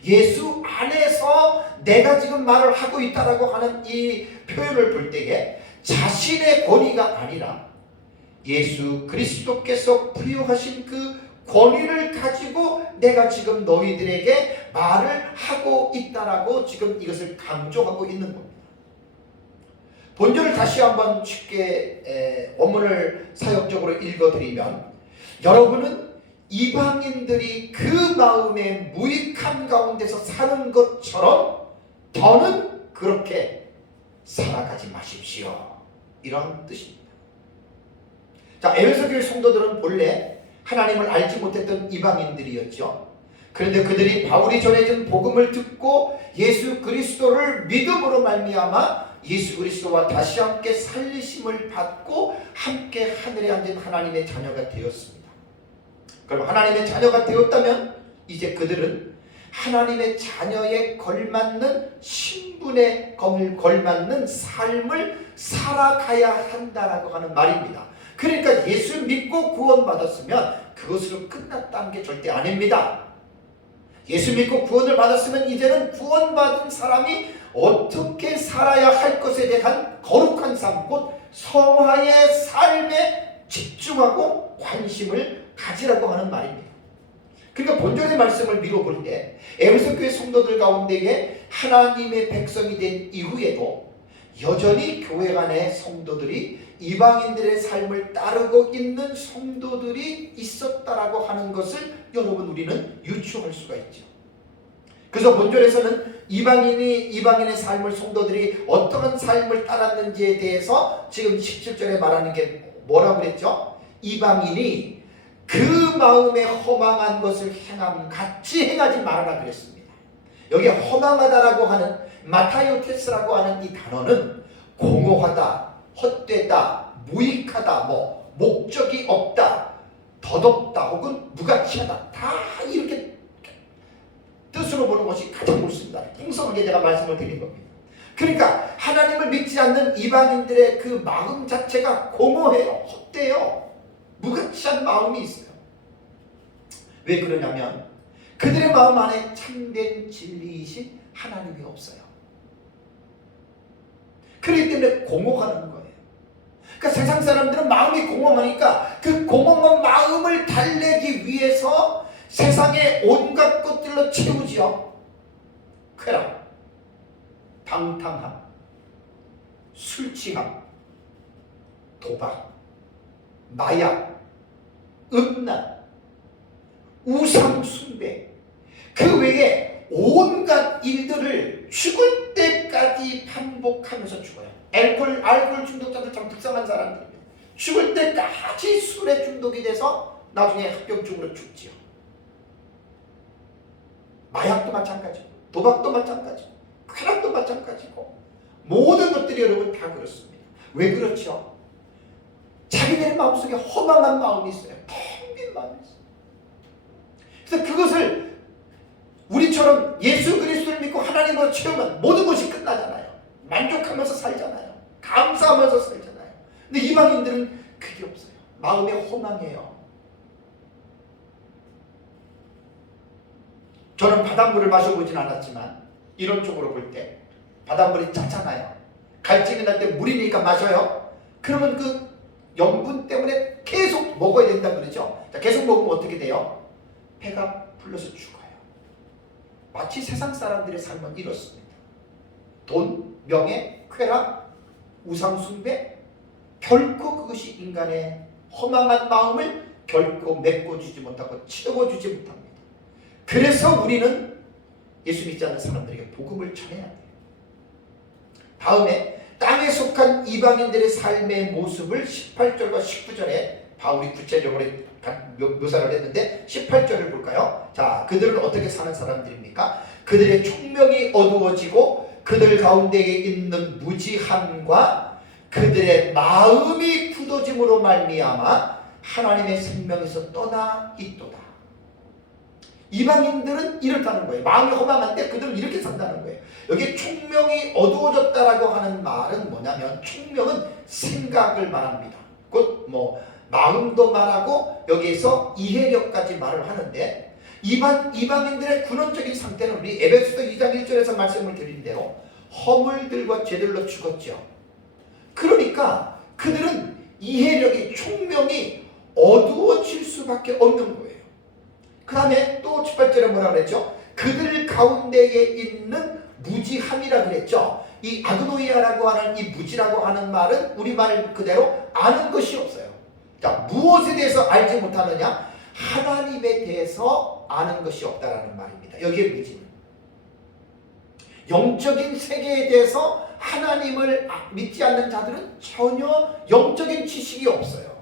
예수 안에서 내가 지금 말을 하고 있다라고 하는 이 표현을 볼 때에 자신의 권위가 아니라 예수 그리스도께서 부여하신 그 권위를 가지고 내가 지금 너희들에게 말을 하고 있다라고 지금 이것을 강조하고 있는 겁니다. 본절을 다시 한번 쉽게 원문을 사역적으로 읽어드리면 여러분은 이방인들이 그 마음의 무익함 가운데서 사는 것처럼 더는 그렇게 살아가지 마십시오. 이런 뜻입니다. 자, 에베소 교회 성도들은 본래 하나님을 알지 못했던 이방인들이었죠. 그런데 그들이 바울이 전해준 복음을 듣고 예수 그리스도를 믿음으로 말미암아 예수 그리스도와 다시 함께 살리심을 받고 함께 하늘에 앉은 하나님의 자녀가 되었습니다. 그럼 하나님의 자녀가 되었다면 이제 그들은 하나님의 자녀에 걸맞는 신분에 걸맞는 삶을 살아가야 한다라고 하는 말입니다. 그러니까 예수 믿고 구원받았으면 그것으로 끝났다는 게 절대 아닙니다. 예수 믿고 구원을 받았으면 이제는 구원받은 사람이 어떻게 살아야 할 것에 대한 거룩한 삶, 곧 성화의 삶에 집중하고 관심을 가지라고 하는 말입니다. 그러니까 본절의 말씀을 미뤄볼 때 에베소 교회 성도들 가운데에 하나님의 백성이 된 이후에도 여전히 교회 안에 성도들이 이방인들의 삶을 따르고 있는 성도들이 있었다라고 하는 것을 여러분 우리는 유추할 수가 있죠. 그래서 본절에서는 이방인의 삶을 성도들이 어떤 삶을 따랐는지에 대해서 지금 17절에 말하는 게 뭐라고 그랬죠? 이방인이 그 마음에 허망한 것을 행함같이 행하지 말아라 그랬습니다. 여기 허망하다라고 하는 마타요테스라고 하는 이 단어는 공허하다, 헛되다, 무익하다, 목적이 없다, 덧없다 혹은 무가치하다 다 이렇게 뜻으로 보는 것이 가장 옳습니다. 풍성하게 제가 말씀을 드린 겁니다. 그러니까 하나님을 믿지 않는 이방인들의 그 마음 자체가 공허해요, 헛되요, 무가치한 마음이 있어요. 왜 그러냐면 그들의 마음 안에 참된 진리이신 하나님이 없어요. 그렇기 때문에 공허하는 거예요. 그러니까 세상 사람들은 마음이 공허하니까 그 공허한 마음을 달래기 위해서 세상의 온갖 것들로 채우지요. 쾌락, 방탕함, 술 취함, 도박, 마약, 음란, 우상 숭배, 그 외에 온갖 일들을 죽을 때까지 반복하면서 죽어요. 알코올 중독자들 참 불쌍한 사람들입니다. 죽을 때까지 술에 중독이 돼서 나중에 합병증으로 죽지요. 마약도 마찬가지고 도박도 마찬가지고 쾌락도 마찬가지고 모든 것들이 여러분 다 그렇습니다. 왜 그렇죠? 자기들의 마음속에 허망한 마음이 있어요. 텅 빈 마음이 있어요. 그래서 그것을 우리처럼 예수 그리스도를 믿고 하나님으로 채우면 모든 것이 끝나잖아요. 만족하면서 살잖아요. 감사하면서 살잖아요. 근데 이방인들은 그게 없어요. 마음에 허망해요. 저는 바닷물을 마셔보진 않았지만 이론적으로 볼 때 바닷물이 짜잖아요. 갈증이 날 때 물이니까 마셔요. 그러면 그 염분 때문에 계속 먹어야 된다 그러죠. 자, 계속 먹으면 어떻게 돼요? 배가 불러서 죽어요. 마치 세상 사람들의 삶은 이렇습니다. 돈, 명예, 쾌락, 우상숭배, 결코 그것이 인간의 허망한 마음을 결코 메꿔주지 못하고 채워주지 못합니다. 그래서 우리는 예수 믿지 않는 사람들에게 복음을 전해야 돼요. 다음에 땅에 속한 이방인들의 삶의 모습을 18절과 19절에 바울이 구체적으로 묘사를 했는데 18절을 볼까요? 자, 그들은 어떻게 사는 사람들입니까? 그들의 총명이 어두워지고 그들 가운데에 있는 무지함과 그들의 마음이 굳어짐으로 말미암아 하나님의 생명에서 떠나 있도다. 이방인들은 이렇다는 거예요. 마음이 허망한데 그들은 이렇게 산다는 거예요. 여기 총명이 어두워졌다라고 하는 말은 뭐냐면 총명은 생각을 말합니다. 곧 마음도 말하고 여기에서 이해력까지 말을 하는데 이방인들의 근원적인 상태는 우리 에베소서 2장 1절에서 말씀을 드린 대로 허물들과 죄들로 죽었죠. 그러니까 그들은 이해력이 총명이 어두워질 수밖에 없는 거예요. 그 다음에 또 18절에 뭐라 그랬죠? 그들 가운데에 있는 무지함이라 그랬죠. 이 아그노이아라고 하는 이 무지라고 하는 말은 우리말 그대로 아는 것이 없어요. 자, 무엇에 대해서 알지 못하느냐? 하나님에 대해서 아는 것이 없다라는 말입니다. 여기에 무지는 영적인 세계에 대해서 하나님을 믿지 않는 자들은 전혀 영적인 지식이 없어요.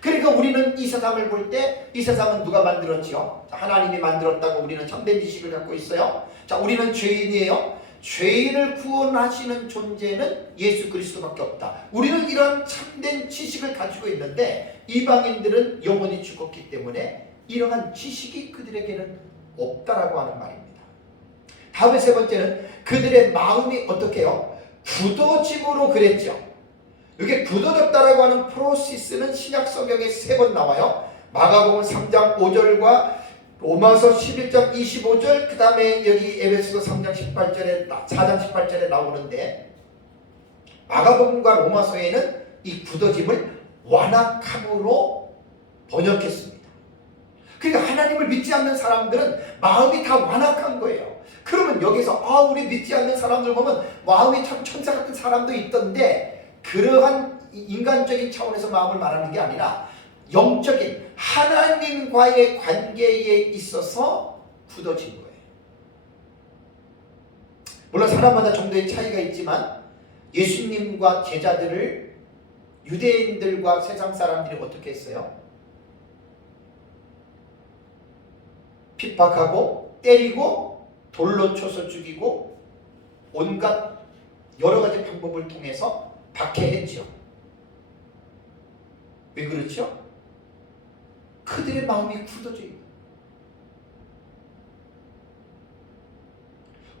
그러니까 우리는 이 세상을 볼 때 이 세상은 누가 만들었지요? 하나님이 만들었다고 우리는 참된 지식을 갖고 있어요. 자, 우리는 죄인이에요. 죄인을 구원하시는 존재는 예수 그리스도밖에 없다. 우리는 이런 참된 지식을 가지고 있는데 이방인들은 영원히 죽었기 때문에 이러한 지식이 그들에게는 없다라고 하는 말입니다. 다음에 세 번째는 그들의 마음이 어떻게 해요? 굳어짐으로 그랬죠. 이게 굳어졌다라고 하는 프로세스는 신약 성경에 3번 나와요. 마가복음 3장 5절과 로마서 11장 25절, 그 다음에 여기 에베소서 3장 18절에 4장 18절에 나오는데 마가복음과 로마서에는 이 굳어짐을 완악함으로 번역했습니다. 그러니까 하나님을 믿지 않는 사람들은 마음이 다 완악한 거예요. 그러면 여기서 우리 믿지 않는 사람들 보면 마음이 참 천사 같은 사람도 있던데 그러한 인간적인 차원에서 마음을 말하는 게 아니라 영적인 하나님과의 관계에 있어서 굳어진 거예요. 물론 사람마다 정도의 차이가 있지만 예수님과 제자들을 유대인들과 세상 사람들이 어떻게 했어요? 핍박하고 때리고 돌로 쳐서 죽이고 온갖 여러 가지 방법을 통해서 박해했죠. 왜 그렇죠? 그들의 마음이 굳어져 있는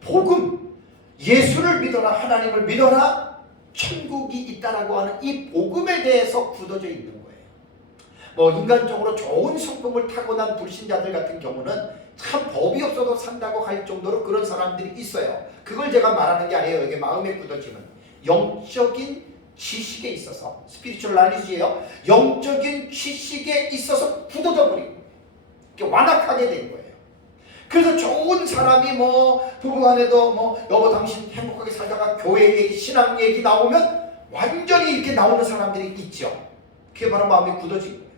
복음, 예수를 믿어라, 하나님을 믿어라, 천국이 있다라고 하는 이 복음에 대해서 굳어져 있는 거예요. 인간적으로 좋은 성품을 타고난 불신자들 같은 경우는 참 법이 없어도 산다고 할 정도로 그런 사람들이 있어요. 그걸 제가 말하는 게 아니에요. 여기 마음의 굳어짐은 영적인 지식에 있어서 스피리추얼 날리지예요. 영적인 지식에 있어서 굳어져 버린 거예요. 완악하게 된 거예요. 그래서 좋은 사람이 부부간에도 여보 당신 행복하게 살다가 교회 얘기, 신앙 얘기 나오면 완전히 이렇게 나오는 사람들이 있죠. 그게 바로 마음이 굳어진 거예요.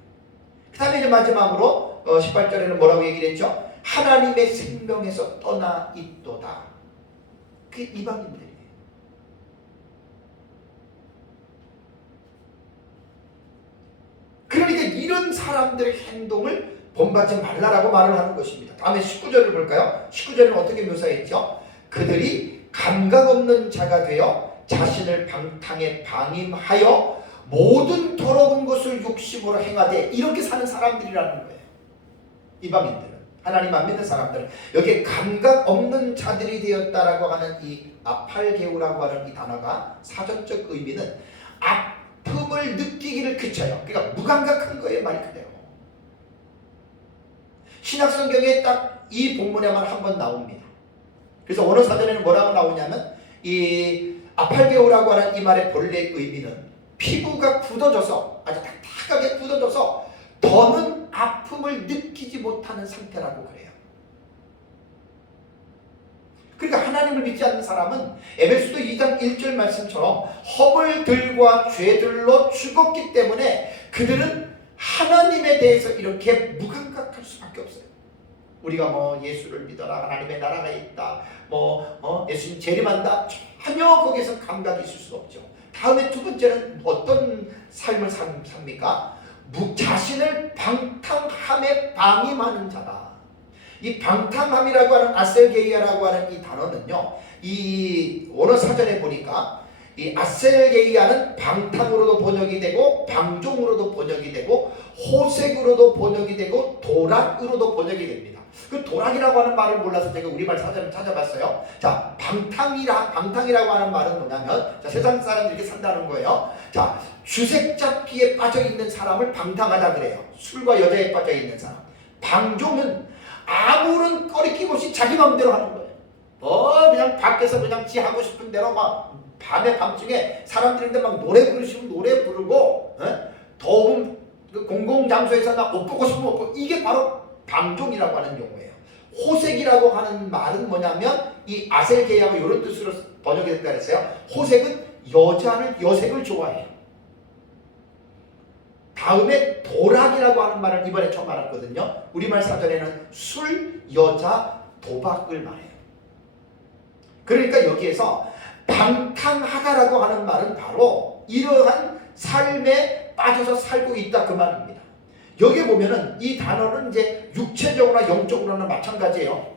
그 다음에 이제 마지막으로 18절에는 뭐라고 얘기를 했죠? 하나님의 생명에서 떠나 있도다. 그게 이방인들이에요. 그러니까 이런 사람들의 행동을 본받지 말라라고 말을 하는 것입니다. 다음에 19절을 볼까요? 19절은 어떻게 묘사했죠? 그들이 감각 없는 자가 되어 자신을 방탕에 방임하여 모든 더러운 것을 욕심으로 행하되 이렇게 사는 사람들이라는 거예요. 이방인들은. 하나님 안 믿는 사람들은 여기에 감각 없는 자들이 되었다라고 하는 이 아팔게우라고 하는 이 단어가 사전적 의미는 아픔을 느끼기를 그쳐요. 그러니까 무감각한 거예요, 말 그대로. 신약성경에 딱 이 본문에만 한 번 나옵니다. 그래서 어느 사전에는 뭐라고 나오냐면 이 아팔게우라고 하는 이 말의 본래 의미는 피부가 굳어져서 아주 딱딱하게 굳어져서 더는 아픔을 느끼지 못하는 상태라고 그래요. 그러니까 하나님을 믿지 않는 사람은 에베소서 2장 1절 말씀처럼 허물들과 죄들로 죽었기 때문에 그들은 하나님에 대해서 이렇게 무감각할 수밖에 없어요. 우리가 뭐 예수를 믿어라, 하나님의 나라가 있다, 예수님 재림한다, 전혀 거기에서 감각이 있을 수 없죠. 다음에 두 번째는 어떤 삶을 삽니까? 자신을 방탕함에 방임하는 자다. 이 방탕함이라고 하는 아셀게이아라고 하는 이 단어는요, 이 원어 사전에 보니까 이 아셀게이아는 방탕으로도 번역이 되고 방종으로도 번역이 되고 호색으로도 번역이 되고 도락으로도 번역이 됩니다. 그 도락이라고 하는 말을 몰라서 제가 우리말 사전을 찾아봤어요. 자, 방탕이라고 하는 말은 뭐냐면, 자, 세상 사람들이 이렇게 산다는 거예요. 자, 주색 잡기에 빠져 있는 사람을 방탕하다 그래요. 술과 여자에 빠져 있는 사람. 방종은 아무런 꺼리낌 없이 자기 마음대로 하는 거예요. 그냥 밖에서 그냥 지 하고 싶은 대로 막 밤중에 사람들인데 막 노래 부르시면 노래 부르고, 더운 그 공공장소에서 막 옷 벗고 싶으면 옷 벗고, 이게 바로 방종이라고 하는 용어예요. 호색이라고 하는 말은 뭐냐면 이 아셀게이아가 이런 뜻으로 번역이 됐다 그랬어요. 호색은 여색을 좋아해요. 다음에 도락이라고 하는 말을 이번에 처음 알았거든요. 우리말 사전에는 술, 여자, 도박을 말해요. 그러니까 여기에서 방탕하다라고 하는 말은 바로 이러한 삶에 빠져서 살고 있다 그 말입니다. 여기 보면은 이 단어는 이제 육체적으로나 영적으로나 마찬가지예요.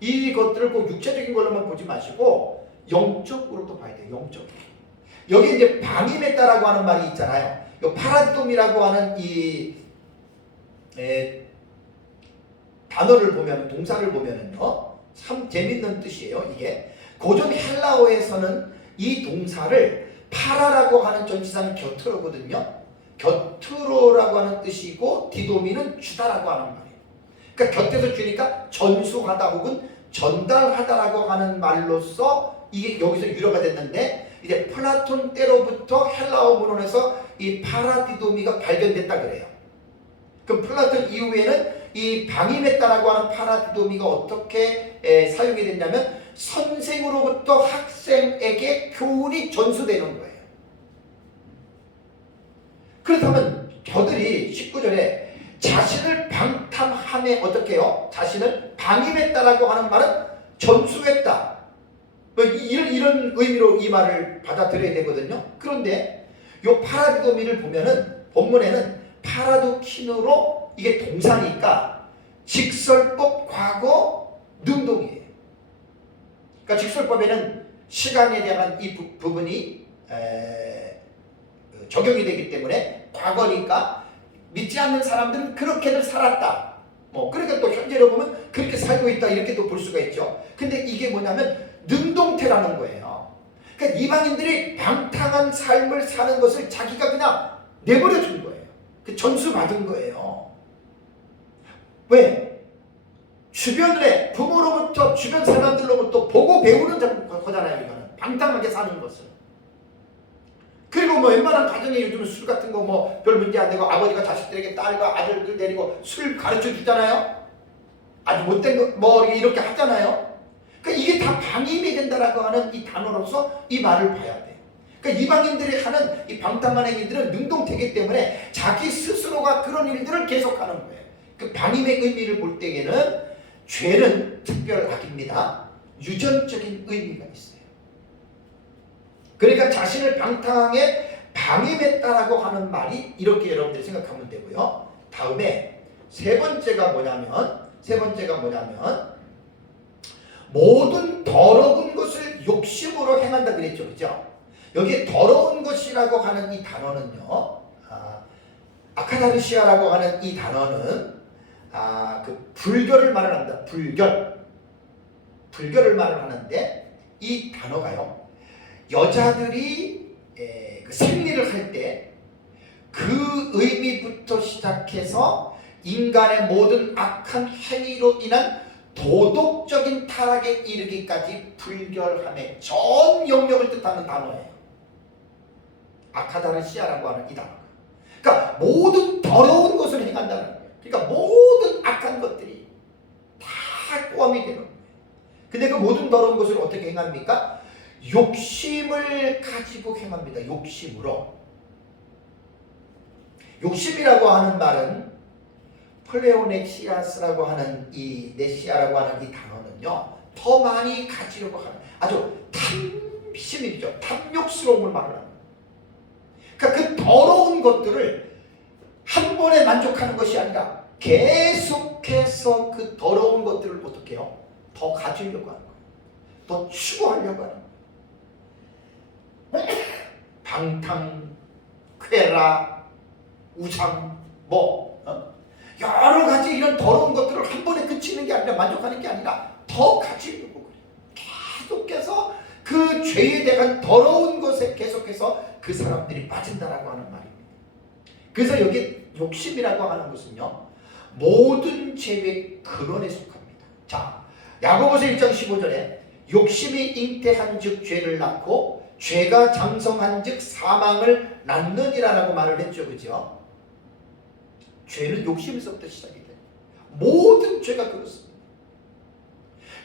이것들을 꼭 육체적인 걸로만 보지 마시고 영적으로도 봐야 돼요. 영적으로. 여기 이제 방임했다라고 하는 말이 있잖아요. 이 파라디돔이라고 하는 이 단어를 보면, 동사를 보면은요, 참 재밌는 뜻이에요. 이게 고전 헬라어에서는 이 동사를 파라라고 하는 전치사는 곁으로거든요. 곁으로라고 하는 뜻이고 디도미는 주다라고 하는 말이에요. 그러니까 곁에서 주니까 전수하다 혹은 전달하다라고 하는 말로서 이게 여기서 유래가 됐는데, 이제 플라톤 때로부터 헬라어 문헌에서 이 파라디도미가 발견됐다 그래요. 그럼 플라톤 이후에는 이 방임했다라고 하는 파라디도미가 어떻게 사용이 됐냐면 선생으로부터 학생에게 교훈이 전수되는 거예요. 그렇다면 저들이 19절에 자신을 방탕함에 어떻게 해요? 자신을 방임했다라고 하는 말은 전수했다. 이런 의미로 이 말을 받아들여야 되거든요. 그런데 이 파라디도미를 보면은 본문에는 파라도키누로 이게 동사니까 직설법 과거 능동이에요. 그러니까 직설법에는 시간에 대한 이 부분이 적용이 되기 때문에 과거니까 믿지 않는 사람들은 그렇게들 살았다. 그러니까 또 현재로 보면 그렇게 살고 있다 이렇게 또 볼 수가 있죠. 근데 이게 뭐냐면 능동태라는 거예요. 그러니까 이방인들이 방탕한 삶을 사는 것을 자기가 그냥 내버려 준 거예요. 그 전수 받은 거예요. 왜? 주변에 부모로부터 주변 사람들로부터 보고 배우는 거잖아요. 이거는 방탕하게 사는 것을. 그리고 웬만한 가정에 요즘은 술 같은 거 별 문제 안 되고 아버지가 자식들에게 딸과 아들들 데리고 술 가르쳐 주잖아요. 아주 못된 거 이렇게 하잖아요. 그러니까 이게 다 방임이 된다라고 하는 이 단어로서 이 말을 봐야 돼요. 그러니까 이방인들이 하는 이 방탕한 행위들은 능동태기 때문에 자기 스스로가 그런 일들을 계속하는 거예요. 그 방임의 의미를 볼 때에는 죄는 특별악입니다. 유전적인 의미가 있어요. 그러니까 자신을 방탕하게 방임했다라고 하는 말이 이렇게 여러분들이 생각하면 되고요. 다음에 세 번째가 뭐냐면 모든 더러운 것을 욕심으로 행한다 그랬죠. 그죠? 여기에 더러운 것이라고 하는 이 단어는요. 아카다르시아라고 하는 이 단어는 그 불결을 말을 한다. 불결을 말을 하는데 이 단어가요. 여자들이 그 생리를 할 때 그 의미부터 시작해서 인간의 모든 악한 행위로 인한 도덕적인 타락에 이르기까지 불결함의 전 영역을 뜻하는 단어예요. 아카다르시아라고 하는 이 단어. 그러니까 모든 더러운 것을 행한다는 거예요. 그러니까 모든 악한 것들이 다 포함이 되는 거예요. 근데 그 모든 더러운 것을 어떻게 행합니까? 욕심을 가지고 행합니다. 욕심으로. 욕심이라고 하는 말은 플레오넥시아스라고 하는 이 네시아라고 하는 이 단어는요, 더 많이 가지려고 하는 아주 탐심이죠. 탐욕스러움을 말하는. 그러니까 그 더러운 것들을 한 번에 만족하는 것이 아니라 계속해서 그 더러운 것들을 어떻게 해요? 더 가지려고 하는 거예요. 더 추구하려고 하는 거예요. 방탕, 쾌락, 우상, 여러 가지 이런 더러운 것들을 한 번에 그치는 게 아니라 만족하는 게 아니라 더 가지려고 그래요. 계속해서 그 죄에 대한 더러운 것에 계속해서 그 사람들이 빠진다라고 하는 말입니다. 그래서 여기 욕심이라고 하는 것은요, 모든 죄의 근원에 속합니다. 자, 야고보서 1장 15절에 욕심이 잉태한즉 죄를 낳고 죄가 장성한즉 사망을 낳느니라라고 말을 했죠, 그죠? 죄는 욕심에서부터 시작이 돼요. 모든 죄가 그렇습니다.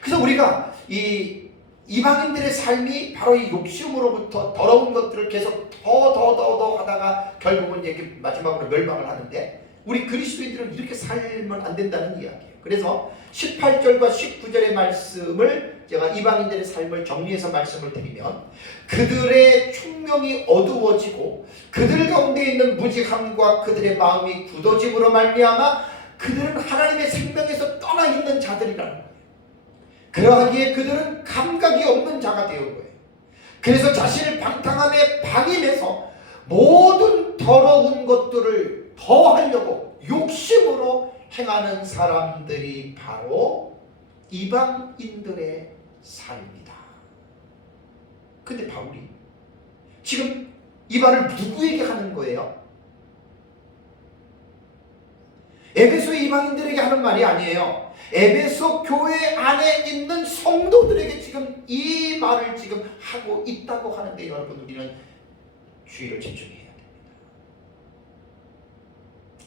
그래서 우리가 이 이방인들의 삶이 바로 이 욕심으로부터 더러운 것들을 계속 더 하다가 결국은 이렇게 마지막으로 멸망을 하는데, 우리 그리스도인들은 이렇게 살면 안 된다는 이야기예요. 그래서 18절과 19절의 말씀을 제가 이방인들의 삶을 정리해서 말씀을 드리면, 그들의 총명이 어두워지고 그들 가운데 있는 무지함과 그들의 마음이 굳어짐으로 말미암아 그들은 하나님의 생명에서 떠나 있는 자들이라는 거예요. 그러하기에 그들은 감각이 없는 자가 되는 거예요. 그래서 자신을 방탕함에 방임해서 모든 더러운 것들을 더 하려고 욕심으로 행하는 사람들이 바로 이방인들의 삶이다. 근데 바울이 지금 이 말을 누구에게 하는 거예요? 에베소 이방인들에게 하는 말이 아니에요. 에베소 교회 안에 있는 성도들에게 지금 이 말을 지금 하고 있다고 하는데, 여러분, 우리는 주의를 집중해야 됩니다.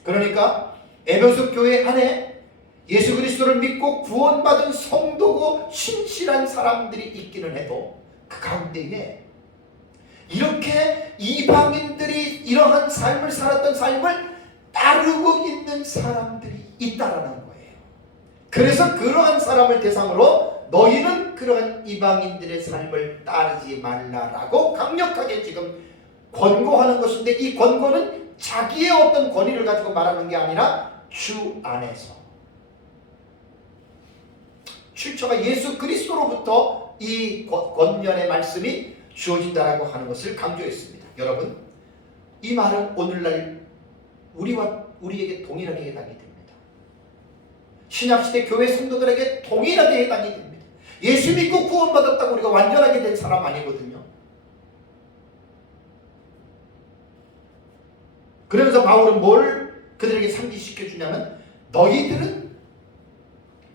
그러니까 에베소 교회 안에 예수 그리스도를 믿고 구원받은 성도고 신실한 사람들이 있기는 해도 그 가운데에 이렇게 이방인들이 이러한 삶을 살았던 삶을 따르고 있는 사람들이 있다라는 거예요. 그래서 그러한 사람을 대상으로 너희는 그러한 이방인들의 삶을 따르지 말라라고 강력하게 지금 권고하는 것인데, 이 권고는 자기의 어떤 권위를 가지고 말하는 게 아니라 주 안에서, 출처가 예수 그리스도로부터 이 권면의 말씀이 주어진다라고 하는 것을 강조했습니다. 여러분, 이 말은 오늘날 우리에게 동일하게 해당이 됩니다. 신약시대 교회 성도들에게 동일하게 해당이 됩니다. 예수 믿고 구원받았다고 우리가 완전하게 된 사람 아니거든요. 그러면서 바울은 뭘 그들에게 상기시켜 주냐면, 너희들은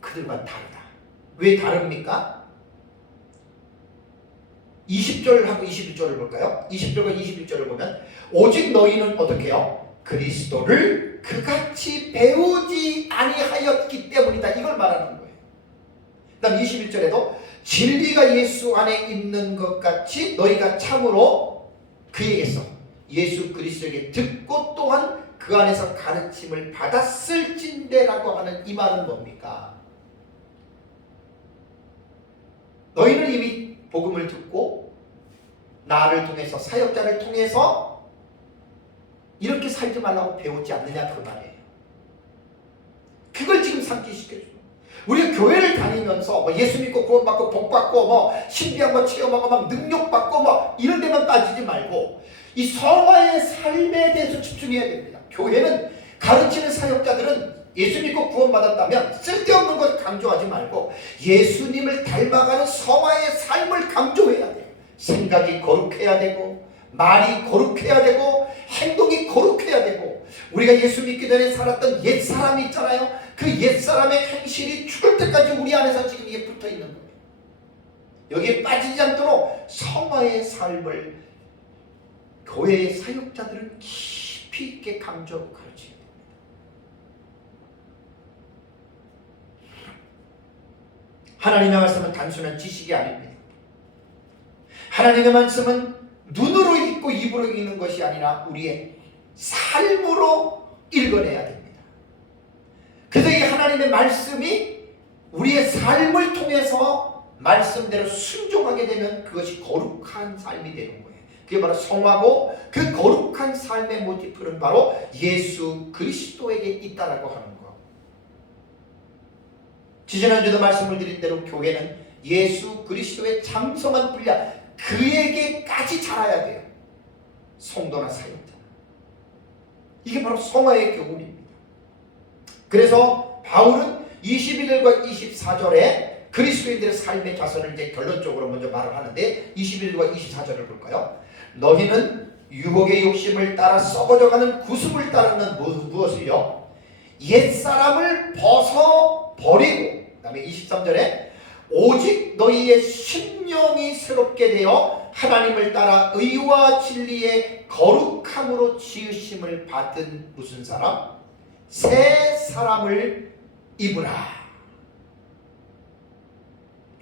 그들과 다르다. 왜 다릅니까? 20절하고 21절을 볼까요? 20절과 21절을 보면, 오직 너희는 어떻게 해요? 그리스도를 그같이 배우지 아니하였기 때문이다, 이걸 말하는 거예요. 그 다음 21절에도 진리가 예수 안에 있는 것 같이 너희가 참으로 그에게서 예수 그리스도에게 듣고 또한 그 안에서 가르침을 받았을진대라고 하는 이 말은 뭡니까? 너희는 이미 복음을 듣고 나를 통해서, 사역자를 통해서 이렇게 살지 말라고 배우지 않느냐, 그 말이에요. 그걸 지금 상기시켜줘요. 우리가 교회를 다니면서 예수 믿고 구원받고 복받고 신비한 거 체험하고 막 능력받고 이런 데만 빠지지 말고 이 성화의 삶에 대해서 집중해야 됩니다. 교회는, 가르치는 사역자들은 예수 믿고 구원받았다면 쓸데없는 것 강조하지 말고 예수님을 닮아가는 성화의 삶을 강조해야 돼요. 생각이 거룩해야 되고, 말이 거룩해야 되고, 행동이 거룩해야 되고, 우리가 예수 믿기 전에 살았던 옛사람이 있잖아요. 그 옛사람의 행실이 죽을 때까지 우리 안에서 지금 이게 붙어 있는 거예요. 여기에 빠지지 않도록 성화의 삶을 교회의 사역자들은 깊이 있게 강조하고 가르쳐야 됩니다. 하나님의 말씀은 단순한 지식이 아닙니다. 하나님의 말씀은 눈으로 읽고 입으로 읽는 것이 아니라 우리의 삶으로 읽어내야 됩니다. 그래서 이 하나님의 말씀이 우리의 삶을 통해서 말씀대로 순종하게 되면 그것이 거룩한 삶이 되는 거예요. 그게 바로 성화고, 그 거룩한 삶의 모티프는 바로 예수 그리스도에게 있다라고 하는 거. 지지난주도 말씀을 드린 대로 교회는 예수 그리스도의 장성한 분량, 그에게까지 자라야 돼요. 성도나 사역자. 이게 바로 성화의 교훈입니다. 그래서 바울은 21절과 24절에 그리스도인들의 삶의 자선을 이제 결론적으로 먼저 말을 하는데, 21절과 24절을 볼까요? 너희는 유혹의 욕심을 따라 썩어져가는 구습을 따르는 무엇을요? 옛사람을 벗어버리고, 그 다음에 23절에 오직 너희의 심령이 새롭게 되어 하나님을 따라 의와 진리의 거룩함으로 지으심을 받은 무슨 사람? 새 사람을 입으라.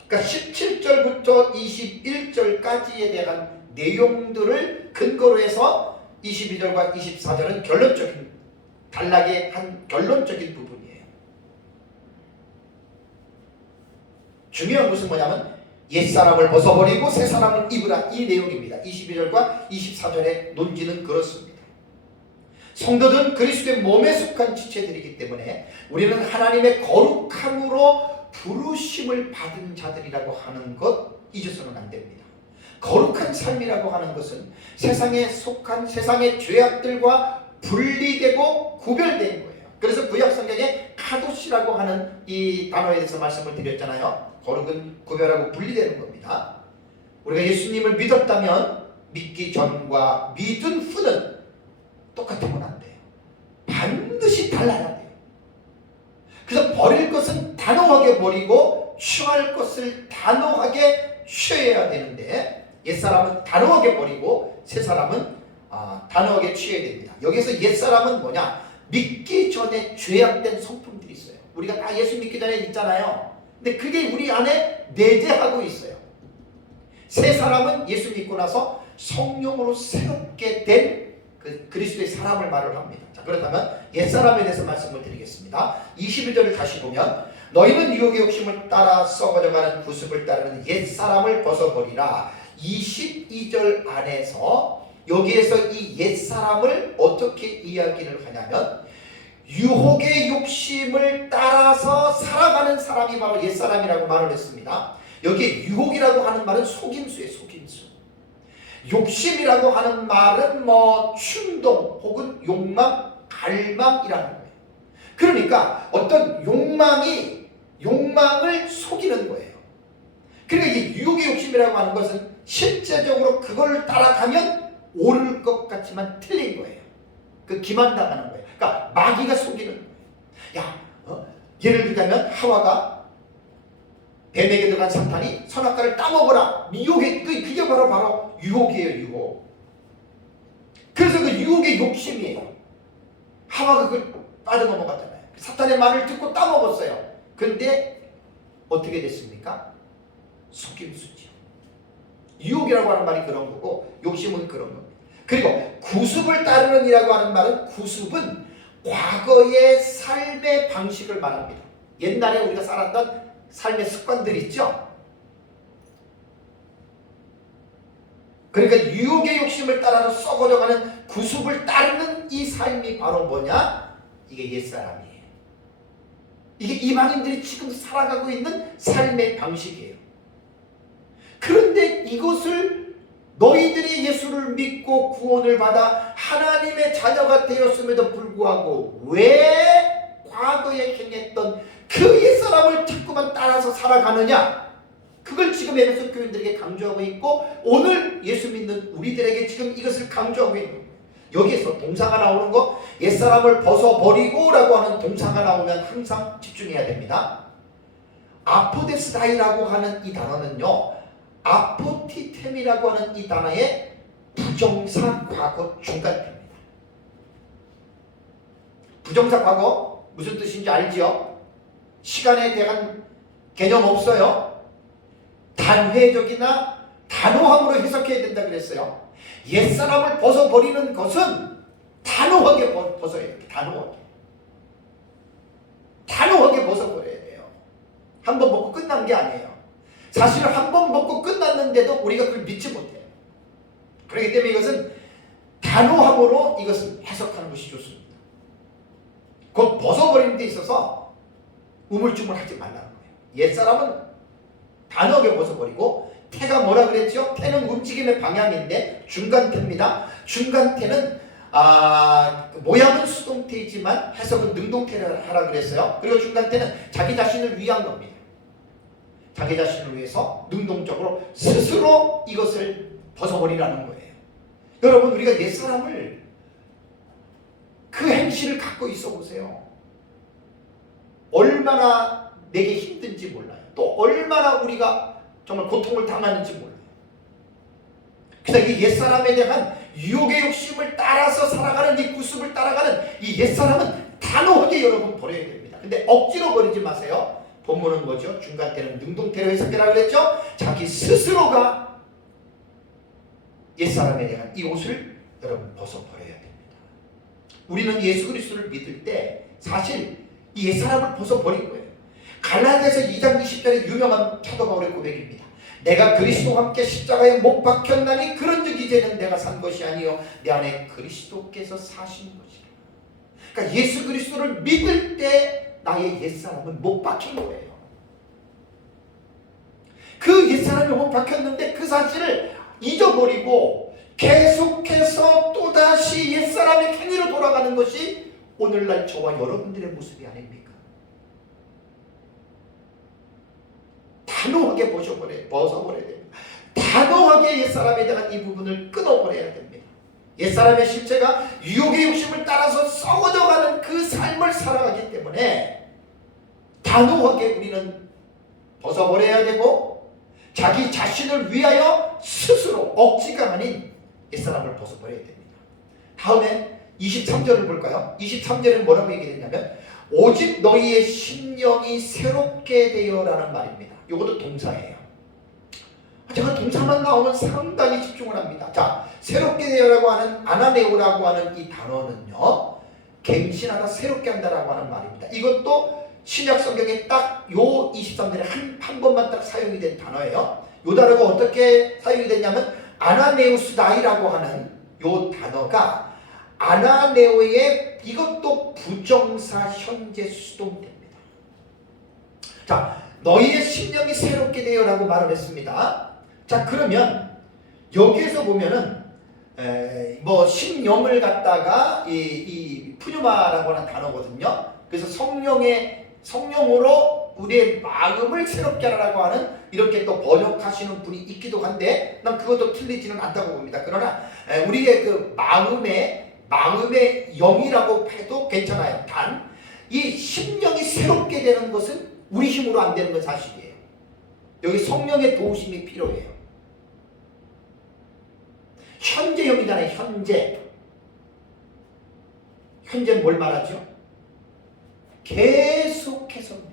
그러니까 17절부터 21절까지에 대한 내용들을 근거로 해서 22절과 24절은 결론적인, 단락의 한 결론적인 부분이에요. 중요한 것은 뭐냐면 옛사람을 벗어버리고 새사람을 입으라, 이 내용입니다. 22절과 24절의 논지는 그렇습니다. 성도들은 그리스도의 몸에 속한 지체들이기 때문에 우리는 하나님의 거룩함으로 부르심을 받은 자들이라고 하는 것 잊어서는 안 됩니다. 거룩한 삶이라고 하는 것은 세상에 속한 세상의 죄악들과 분리되고 구별된 거예요. 그래서 구약 성경에 카도시라고 하는 이 단어에 대해서 말씀을 드렸잖아요. 거룩은 구별하고 분리되는 겁니다. 우리가 예수님을 믿었다면 믿기 전과 믿은 후는 똑같으면 안 돼요. 반드시 달라야 돼요. 그래서 버릴 것은 단호하게 버리고 취할 것을 단호하게 취해야 되는데, 옛사람은 단호하게 버리고 새사람은 단호하게 취해야 됩니다. 여기서 옛사람은 뭐냐? 믿기 전에 죄악된 성품들이 있어요. 우리가 다 예수 믿기 전에 있잖아요. 근데 그게 우리 안에 내재하고 있어요. 새사람은 예수 믿고 나서 성령으로 새롭게 된 그 그리스도의 사람을 말을 합니다. 자, 그렇다면 옛사람에 대해서 말씀을 드리겠습니다. 21절을 다시 보면 너희는 유혹의 욕심을 따라 썩어져가는 구습을 따르는 옛사람을 벗어버리라. 22절 안에서 여기에서 이 옛사람을 어떻게 이야기를 하냐면 유혹의 욕심을 따라서 살아가는 사람이 바로 옛사람이라고 말을 했습니다. 여기 유혹이라고 하는 말은 속임수예요. 속임수. 욕심이라고 하는 말은 뭐 충동 혹은 욕망, 갈망이라는 거예요. 그러니까 어떤 욕망을 속이는 거예요. 그러니까 이 유혹의 욕심이라고 하는 것은 실제적으로 그걸 따라가면 옳을 것 같지만 틀린 거예요. 그 기만당하는 거예요. 그러니까 마귀가 속이는 거예요. 예를 들자면 하와가 뱀에게 들어간 사탄이 선악과를 따먹어라. 그게 바로 유혹이에요. 유혹. 그래서 그 유혹의 욕심이에요. 하와가 그걸 빠져넘어갔잖아요. 사탄의 말을 듣고 따먹었어요. 그런데 어떻게 됐습니까? 속임수죠. 유혹이라고 하는 말이 그런 거고 욕심은 그런 겁니다. 그리고 구습을 따르는 이라고 하는 말은, 구습은 과거의 삶의 방식을 말합니다. 옛날에 우리가 살았던 삶의 습관들 있죠. 그러니까 유혹의 욕심을 따라서 썩어져가는 구습을 따르는 이 삶이 바로 뭐냐? 이게 옛사람이에요. 이게 이방인들이 지금 살아가고 있는 삶의 방식이에요. 그런데 이것을 너희들이 예수를 믿고 구원을 받아 하나님의 자녀가 되었음에도 불구하고 왜 과거 과거에 행했던 그 옛사람을 자꾸만 따라서 살아가느냐, 그걸 지금 에베소 교인들에게 강조하고 있고 오늘 예수 믿는 우리들에게 지금 이것을 강조하고 있는 거예요. 여기에서 동사가 나오는 거, 옛사람을 벗어버리고 라고 하는 동사가 나오면 항상 집중해야 됩니다. 아포데스다이라고 하는 이 단어는요, 아포티템이라고 하는 이 단어의 부정사 과거 중간태입니다. 부정사 과거 무슨 뜻인지 알지요? 시간에 대한 개념 없어요. 단회적이나 단호함으로 해석해야 된다 그랬어요. 옛사람을 벗어버리는 것은 단호하게 벗어야 돼요. 단호하게 벗어버려야 돼요. 한 번 먹고 끝난 게 아니에요. 사실은 한 번 먹고 끝났는데도 우리가 그걸 믿지 못해요. 그렇기 때문에 이것은 단호함으로 이것을 해석하는 것이 좋습니다. 곧 벗어버리는 데 있어서 우물쭈물하지 말라는 거예요. 옛사람은 단호하게 벗어버리고, 태가 뭐라 그랬죠? 태는 움직임의 방향인데 중간태입니다. 중간태는 모양은 수동태이지만 해석은 능동태를 하라 그랬어요. 그리고 중간태는 자기 자신을 위한 겁니다. 자기 자신을 위해서 능동적으로 스스로 이것을 벗어버리라는 거예요. 여러분, 우리가 옛사람을 그 행실을 갖고 있어 보세요. 얼마나 내게 힘든지 몰라요. 또 얼마나 우리가 정말 고통을 당하는지 몰라요. 그래서 이 옛사람에 대한 유혹의 욕심을 따라서 살아가는, 이 구습을 따라가는 이 옛사람은 단호하게 여러분 버려야 됩니다. 근데 억지로 버리지 마세요. 본문은 뭐죠? 중간태는 능동태로 해석해라 그랬죠? 자기 스스로가 옛사람에 대한 이 옷을 여러분 벗어버려야 됩니다. 우리는 예수 그리스도를 믿을 때 사실 이 옛사람을 벗어버린 거예요. 갈라디아서 2장 20절의 유명한 사도 바울의 고백입니다. 내가 그리스도와 함께 십자가에 못 박혔나니 그런즉 이제는 내가 산 것이 아니요 내 안에 그리스도께서 사신 것이라. 그러니까 예수 그리스도를 믿을 때 나의 옛사람은 못 박힌 거예요. 그 옛사람이 못 박혔는데 그 사실을 잊어버리고 계속해서 또다시 옛사람의 행위로 돌아가는 것이 오늘날 저와 여러분들의 모습이 아닙니까? 단호하게 벗어버려야 됩니다. 단호하게 옛사람에 대한 이 부분을 끊어버려야 됩니다. 옛사람의 실체가 유혹의 욕심을 따라서 썩어져가는 그 삶을 살아가기 때문에 단호하게 우리는 벗어버려야 되고, 자기 자신을 위하여 스스로 억지가 아닌 옛사람을 벗어버려야 됩니다. 다음에 23절을 볼까요? 23절은 뭐라고 얘기했냐면 오직 너희의 심령이 새롭게 되어라는 말입니다. 이것도 동사예요. 제가 동사만 나오면 상당히 집중을 합니다. 자, 새롭게 되어라고 하는 아나네오라고 하는 이 단어는요, 갱신하다, 새롭게 한다라고 하는 말입니다. 이것도 신약 성경에 딱 요 23절에 한 번만 딱 사용이 된 단어예요. 요 단어가 어떻게 사용이 됐냐면 아나네우스다이라고 하는 요 단어가 아나네오의 이것도 부정사 현재 수동태입니다. 자, 너희의 심령이 새롭게 되어라고 말을 했습니다. 자, 그러면 여기에서 보면은 심령을 갖다가 이 푸뉴마라고 하는 단어거든요. 그래서 성령으로 우리의 마음을 새롭게 하라고 하는, 이렇게 또 번역하시는 분이 있기도 한데 난 그것도 틀리지는 않다고 봅니다. 그러나 우리의 그 마음의 영이라고 해도 괜찮아요. 단 이 심령이 새롭게 되는 것은 우리 힘으로 안 되는 건 사실이에요. 여기 성령의 도우심이 필요해요. 현재형이잖아요. 현재는 뭘 말하죠? 계속해서입니다.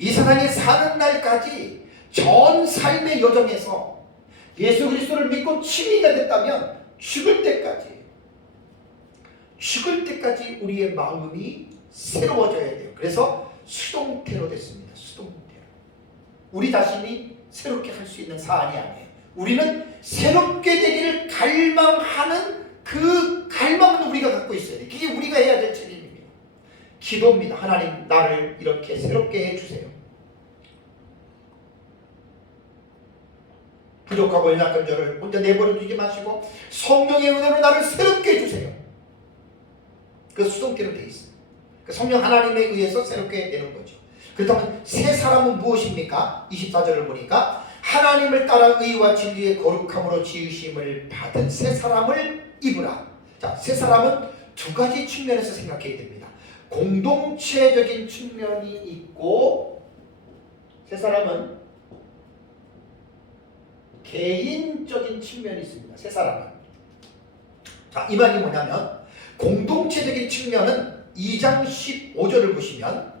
이 사람이 사는 날까지 전 삶의 여정에서 예수 그리스도를 믿고 치리가 됐다면 죽을 때까지 우리의 마음이 새로워져야 돼요. 그래서 수동태로 됐습니다. 수동태로. 우리 자신이 새롭게 할 수 있는 사안이 아니에요. 우리는 새롭게 되기를 갈망하는 그 갈망은 우리가 갖고 있어야 돼요. 그게 우리가 해야 될 책임입니다. 기도입니다. 하나님, 나를 이렇게 새롭게 해주세요. 부족하고 연약한 저를 혼자 내버려 두지 마시고 성령의 은혜로 나를 새롭게 해주세요. 그 수동태로 되어 있어요. 성령 하나님에 의해서 새롭게 되는 거죠. 그렇다면 새 사람은 무엇입니까? 24절을 보니까 하나님을 따라 의와 진리의 거룩함으로 지으심을 받은 새 사람을 입으라. 자, 새 사람은 두 가지 측면에서 생각해야 됩니다. 공동체적인 측면이 있고, 새 사람은 개인적인 측면이 있습니다. 새 사람은. 자, 이 말이 뭐냐면 공동체적인 측면은 2장 15절을 보시면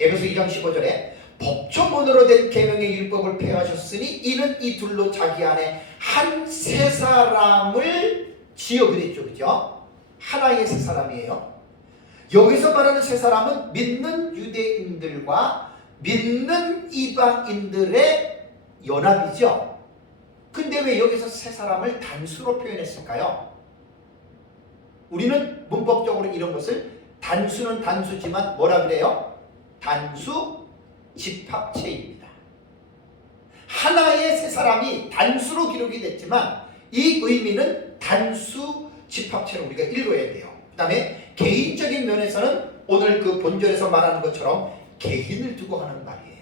에베소 2장 15절에 법조문으로 된 계명의 율법을 폐하셨으니 이는 이 둘로 자기 안에 한 새 사람을 지어 그랬죠. 그죠? 하나의 새 사람이에요. 여기서 말하는 새 사람은 믿는 유대인들과 믿는 이방인들의 연합이죠. 근데 왜 여기서 새 사람을 단수로 표현했을까요? 우리는 문법적으로 이런 것을 단수는 단수지만 뭐라 그래요? 단수 집합체입니다. 하나의 새 사람이 단수로 기록이 됐지만 이 의미는 단수 집합체로 우리가 읽어야 돼요. 그 다음에 개인적인 면에서는 오늘 그 본절에서 말하는 것처럼 개인을 두고 하는 말이에요.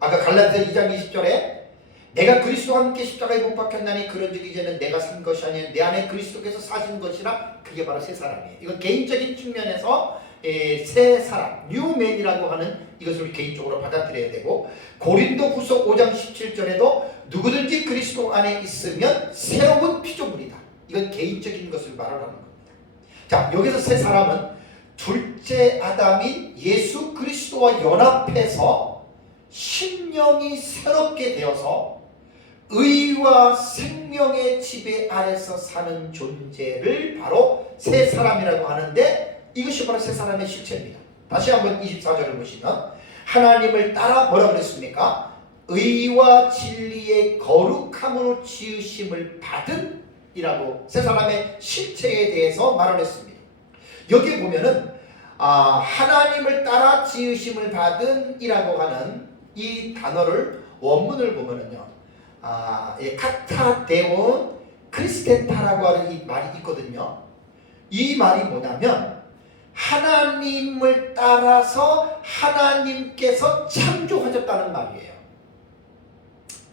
아까 갈라디아 2장 20절에 내가 그리스도와 함께 십자가에 못 박혔나니 그런즉 이제는 내가 산 것이 아니라 내 안에 그리스도께서 사신 것이라. 그게 바로 새 사람이에요. 이건 개인적인 측면에서 새 사람, 뉴맨이라고 하는 이것을 우리 개인적으로 받아들여야 되고, 고린도후서 5장 17절에도 누구든지 그리스도 안에 있으면 새로운 피조물이다. 이건 개인적인 것을 말하는 겁니다. 자, 여기서 새 사람은 둘째 아담인 예수 그리스도와 연합해서 심령이 새롭게 되어서 의와 생명의 지배 아래서 사는 존재를 바로 새 사람이라고 하는데, 이것이 바로 새 사람의 실체입니다. 다시 한번 24절을 보시면 하나님을 따라 뭐라고 그랬습니까? 의와 진리의 거룩함으로 지으심을 받은 이라고 새 사람의 실체에 대해서 말을 했습니다. 여기 보면은 하나님을 따라 지으심을 받은 이라고 하는 이 단어를 원문을 보면은요, 카타데온 크리스텐타라고 하는 이 말이 있거든요. 이 말이 뭐냐면 하나님을 따라서 하나님께서 창조하셨다는 말이에요.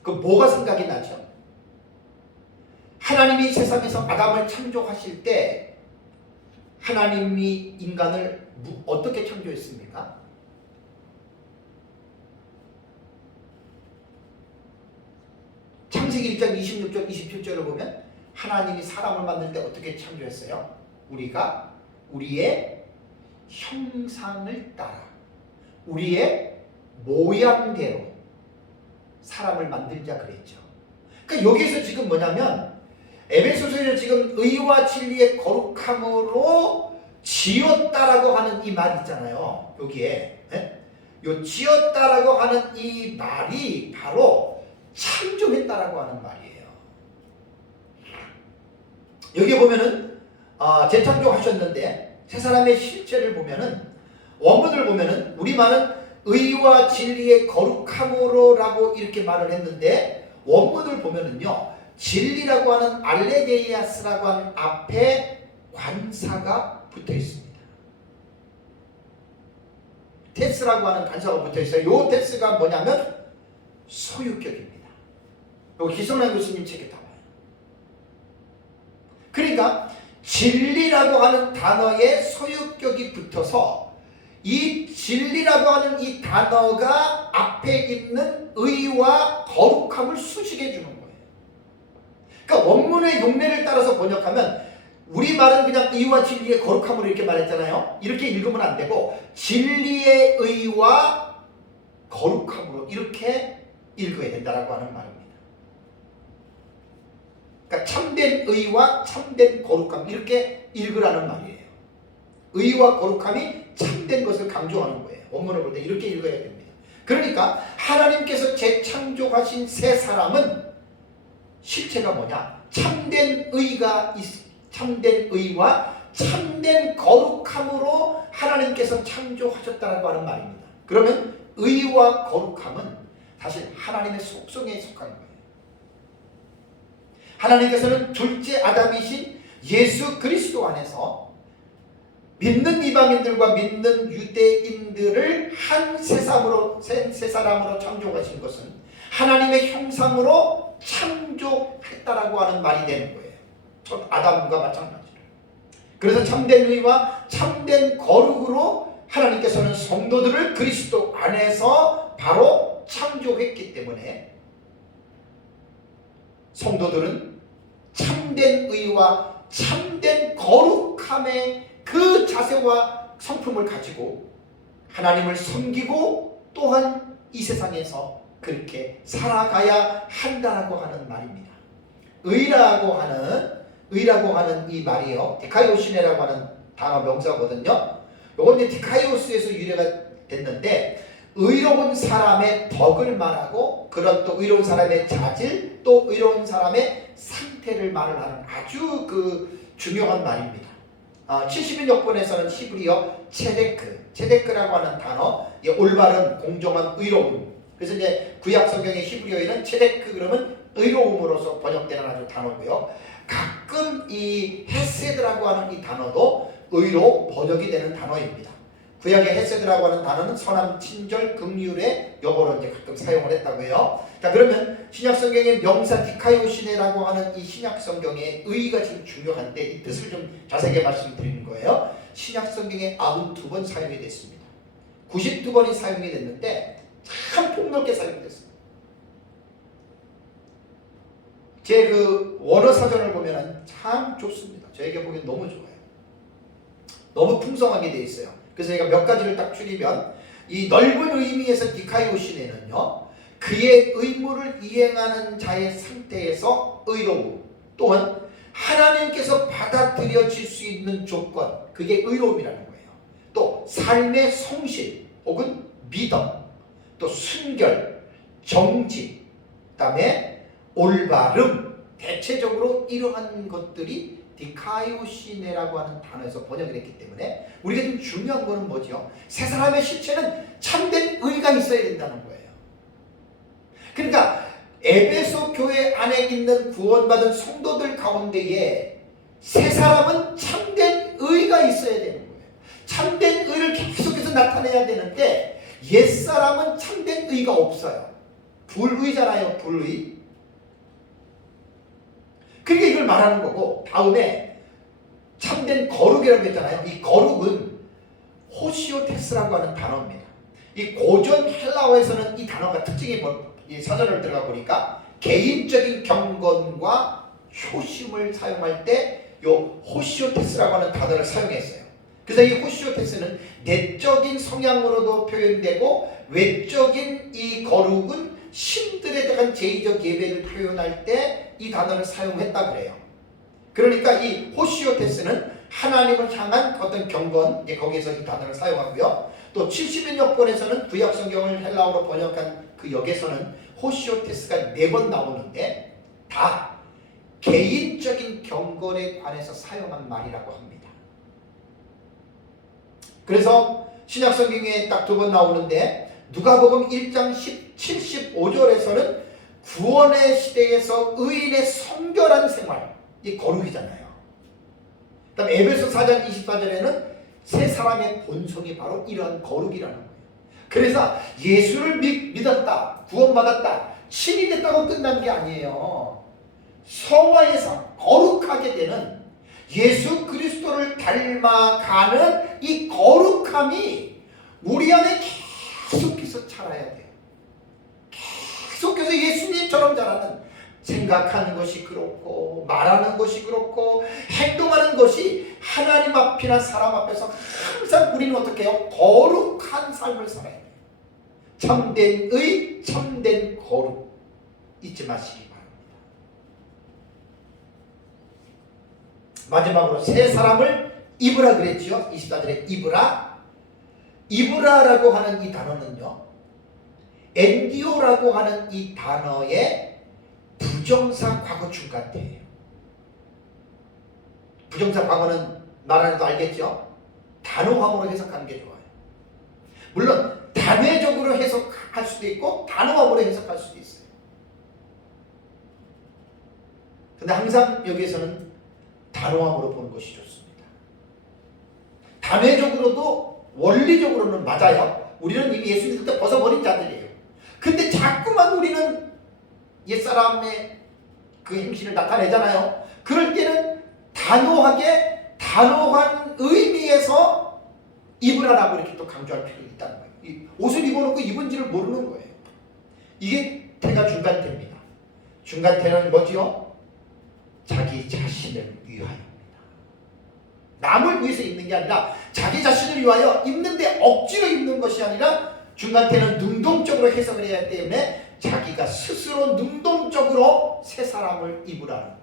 그 뭐가 생각이 나죠? 하나님이 세상에서 아담을 창조하실 때 하나님이 인간을 어떻게 창조했습니까? 창세기 1장 26절 27절을 보면 하나님이 사람을 만들 때 어떻게 창조했어요? 우리가 우리의 형상을 따라 우리의 모양대로 사람을 만들자 그랬죠. 그러니까 여기서 지금 뭐냐면 에베소서에서 지금 의와 진리의 거룩함으로 지었다라고 하는 이 말 있잖아요. 여기에 요 지었다라고 하는 이 말이 바로 창조했다라고 하는 말이에요. 여기 보면은 재창조하셨는데 세 사람의 실체를 보면은 원문을 보면은 우리말은 의와 진리의 거룩함으로라고 이렇게 말을 했는데 원문을 보면은요 진리라고 하는 알레게이아스라고 하는 앞에 관사가 붙어 있습니다. 테스라고 하는 관사가 붙어 있어요. 이 테스가 뭐냐면 소유격입니다. 이거 기성란 교수님 책에 나와요. 그러니까 진리라고 하는 단어에 소유격이 붙어서 이 진리라고 하는 이 단어가 앞에 있는 의와 거룩함을 수식해 주는 거예요. 그러니까 원문의 용례를 따라서 번역하면 우리말은 그냥 의와 진리의 거룩함으로 이렇게 말했잖아요. 이렇게 읽으면 안 되고 진리의 의와 거룩함으로 이렇게 읽어야 된다라고 하는 말입니다. 그러니까 참된 의와 참된 거룩함 이렇게 읽으라는 말이에요. 의와 거룩함이 참된 것을 강조하는 거예요. 원문을 볼 때 이렇게 읽어야 됩니다. 그러니까 하나님께서 재창조하신 새 사람은 실체가 뭐냐? 참된 의와 참된 거룩함으로 하나님께서 창조하셨다고 하는 말입니다. 그러면 의와 거룩함은 사실 하나님의 속성에 속한 거예요. 하나님께서는 둘째 아담이신 예수 그리스도 안에서 믿는 이방인들과 믿는 유대인들을 한 세 사람으로 창조하신 것은 하나님의 형상으로 창조했다라고 하는 말이 되는 거예요. 첫 아담과 마찬가지로. 그래서 참된 의와 참된 거룩으로 하나님께서는 성도들을 그리스도 안에서 바로 창조했기 때문에 성도들은 참된 의와 참된 거룩함의 그 자세와 성품을 가지고 하나님을 섬기고 또한 이 세상에서 그렇게 살아가야 한다라고 하는 말입니다. 의라고 하는 이 말이요, 디카이오시네라고 하는 단어 명사거든요. 요건 이제 디카이오스에서 유래가 됐는데, 의로운 사람의 덕을 말하고 그런 또 의로운 사람의 자질, 또 의로운 사람의 상태를 말을 하는 아주 중요한 말입니다. 71역본에서는 히브리어 체데크라고 하는 단어, 올바른, 공정한, 의로움. 그래서 이제 구약 성경의 히브리어에는 체데크 그러면 의로움으로서 번역되는 아주 단어고요. 가끔 이 헤세드라고 하는 이 단어도 의로 번역이 되는 단어입니다. 구약의 헤세드라고 하는 단어는 선함, 친절, 긍휼의 영어로 이제 가끔 사용을 했다고 해요. 자, 그러면 신약 성경의 명사 디카이오시네라고 하는 이 신약 성경의 의의가 지금 중요한데 이 뜻을 좀 자세하게 말씀드리는 거예요. 신약 성경에 92번 사용이 됐습니다. 92번이 사용이 됐는데 참 폭넓게 사용이 됐습니다. 제 원어 사전을 보면은 참 좋습니다. 저에게 보기엔 너무 좋아요. 너무 풍성하게 되어 있어요. 그래서 제가 몇 가지를 딱 줄이면, 이 넓은 의미에서 디카이오시네는요, 그의 의무를 이행하는 자의 상태에서 의로움, 또한 하나님께서 받아들여질 수 있는 조건, 그게 의로움이라는 거예요. 또 삶의 성실 혹은 믿음, 또 순결, 정직, 그다음에 올바름, 대체적으로 이러한 것들이 디카이오시네라고 하는 단어에서 번역을 했기 때문에 우리가 지금 중요한 거는 뭐죠? 세 사람의 실체는 참된 의가 있어야 된다는 거예요. 그러니까 에베소 교회 안에 있는 구원받은 성도들 가운데에 세 사람은 참된 의가 있어야 되는 거예요. 참된 의를 계속해서 나타내야 되는데 옛사람은 참된 의가 없어요. 불의잖아요. 불의. 그러니까 이걸 말하는 거고, 다음에 참된 거룩이라고 했잖아요. 이 거룩은 호시오테스라고 하는 단어입니다. 이 고전 헬라어에서는 이 단어가 특징이 이 사전을 들어가 보니까 개인적인 경건과 효심을 사용할 때 요 호시오테스라고 하는 단어를 사용했어요. 그래서 이 호시오테스는 내적인 성향으로도 표현되고 외적인 이 거룩은 신들에 대한 제의적 예배를 표현할 때 이 단어를 사용했다 그래요. 그러니까 이 호시오테스는 하나님을 향한 어떤 경건, 거기에서 이 단어를 사용하고요. 또 71역본에서는 구약 성경을 헬라어로 번역한 그 역에서는 호시오테스가 4번 나오는데 다 개인적인 경건에 관해서 사용한 말이라고 합니다. 그래서 신약 성경에 딱 2번 나오는데 누가복음 1장 75절에서는 구원의 시대에서 의인의 성결한 생활, 이 거룩이잖아요. 그다음 에베소 4장 24절에는 세 사람의 본성이 바로 이러한 거룩이라는 거예요. 그래서 예수를 믿었다, 구원받았다, 신이 됐다고 끝난 게 아니에요. 성화에서 거룩하게 되는 예수 그리스도를 닮아가는 이 거룩함이 우리 안에 계속해서 자라야 돼요. 계속해서 예수님처럼 자라는, 생각하는 것이 그렇고 말하는 것이 그렇고 행동하는 것이 하나님 앞이나 사람 앞에서 항상 우리는 어떻게 해요? 거룩한 삶을 살아야 돼요. 참된 의, 참된 거룩 잊지 마시기 바랍니다. 마지막으로 세 사람을 입으라 그랬죠. 24절에 입으라라고 하는 이 단어는요, 엔디오라고 하는 이 단어의 부정사 과거 중간태예요. 부정사 과거는 말 안 해도 알겠죠? 단호함으로 해석하는 게 좋아요. 물론 단회적으로 해석할 수도 있고 단호함으로 해석할 수도 있어요. 근데 항상 여기에서는 단호함으로 보는 것이 좋습니다. 단회적으로도 원리적으로는 맞아요. 우리는 이미 예수 믿을 때 벗어버린 자들이에요. 근데 자꾸만 우리는 옛사람의 그 행실을 나타내잖아요. 그럴 때는 단호한 의미에서 입으라라고 이렇게 또 강조할 필요가 있다는 거예요. 이 옷을 입어놓고 입은지를 모르는 거예요. 이게 태가 중간태입니다. 중간태는 뭐지요? 자기 자신을 위하여입니다. 남을 위해서 입는 게 아니라 자기 자신을 위하여 입는데 억지로 입는 것이 아니라 중간태는 능동적으로 해석을 해야 하기 때문에 자기가 스스로 능동적으로 새 사람을 입으라는 거예요.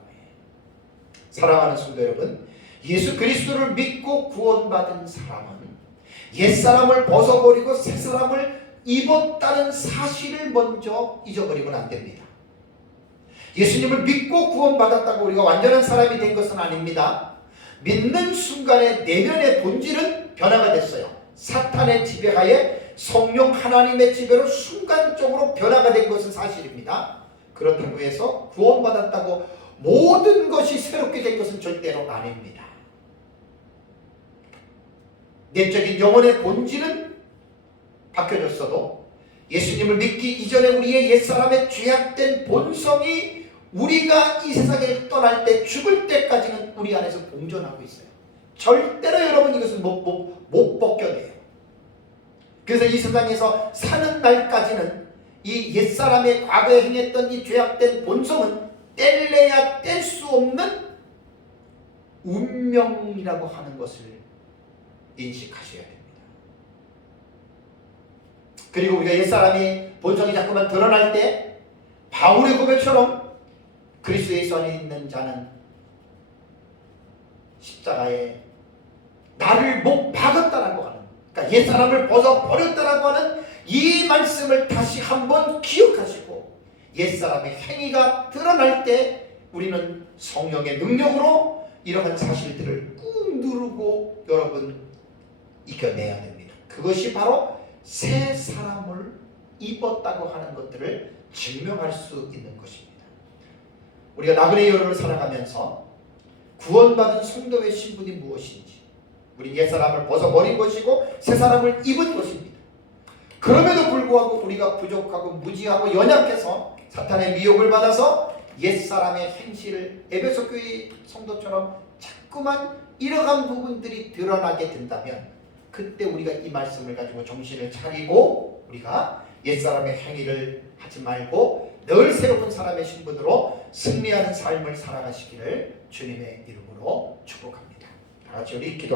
사랑하는 성도 여러분, 예수 그리스도를 믿고 구원받은 사람은 옛사람을 벗어버리고 새사람을 입었다는 사실을 먼저 잊어버리면 안 됩니다. 예수님을 믿고 구원받았다고 우리가 완전한 사람이 된 것은 아닙니다. 믿는 순간에 내면의 본질은 변화가 됐어요. 사탄의 지배하에 성령 하나님의 지배로 순간적으로 변화가 된 것은 사실입니다. 그렇다고 해서 구원받았다고 모든 것이 새롭게 된 것은 절대로 아닙니다. 내적인 영혼의 본질은 바뀌어졌어도 예수님을 믿기 이전에 우리의 옛사람의 죄악된 본성이 우리가 이 세상에 떠날 때 죽을 때까지는 우리 안에서 공존하고 있어요. 절대로 여러분 이것은 못 벗겨내요. 그래서 이 세상에서 사는 날까지는 이 옛사람의 과거에 행했던 이 죄악된 본성은 뗄래야 뗄 수 없는 운명이라고 하는 것을 인식하셔야 됩니다. 그리고 우리가 옛사람이 본성이 자꾸만 드러날 때 바울의 고백처럼 그리스도 예수 안에 있는 자는 십자가에 나를 못 박았다라고 하는, 그러니까 옛사람을 벗어버렸다라고 하는 이 말씀을 다시 한번 기억하시고 옛사람의 행위가 드러날 때 우리는 성령의 능력으로 이러한 사실들을 꾹 누르고 여러분 이겨내야 됩니다. 그것이 바로 새 사람을 입었다고 하는 것들을 증명할 수 있는 것입니다. 우리가 나그네 여름을 살아가면서 구원받은 성도의 신분이 무엇인지, 우리 옛사람을 벗어버린 것이고 새 사람을 입은 것입니다. 그럼에도 불구하고 우리가 부족하고 무지하고 연약해서 사탄의 미혹을 받아서 옛사람의 행실을 에베소 교회 성도처럼 자꾸만 잃어간 부분들이 드러나게 된다면 그때 우리가 이 말씀을 가지고 정신을 차리고 우리가 옛사람의 행위를 하지 말고 늘 새로운 사람의 신분으로 승리하는 삶을 살아가시기를 주님의 이름으로 축복합니다. 다 같이 우리 기도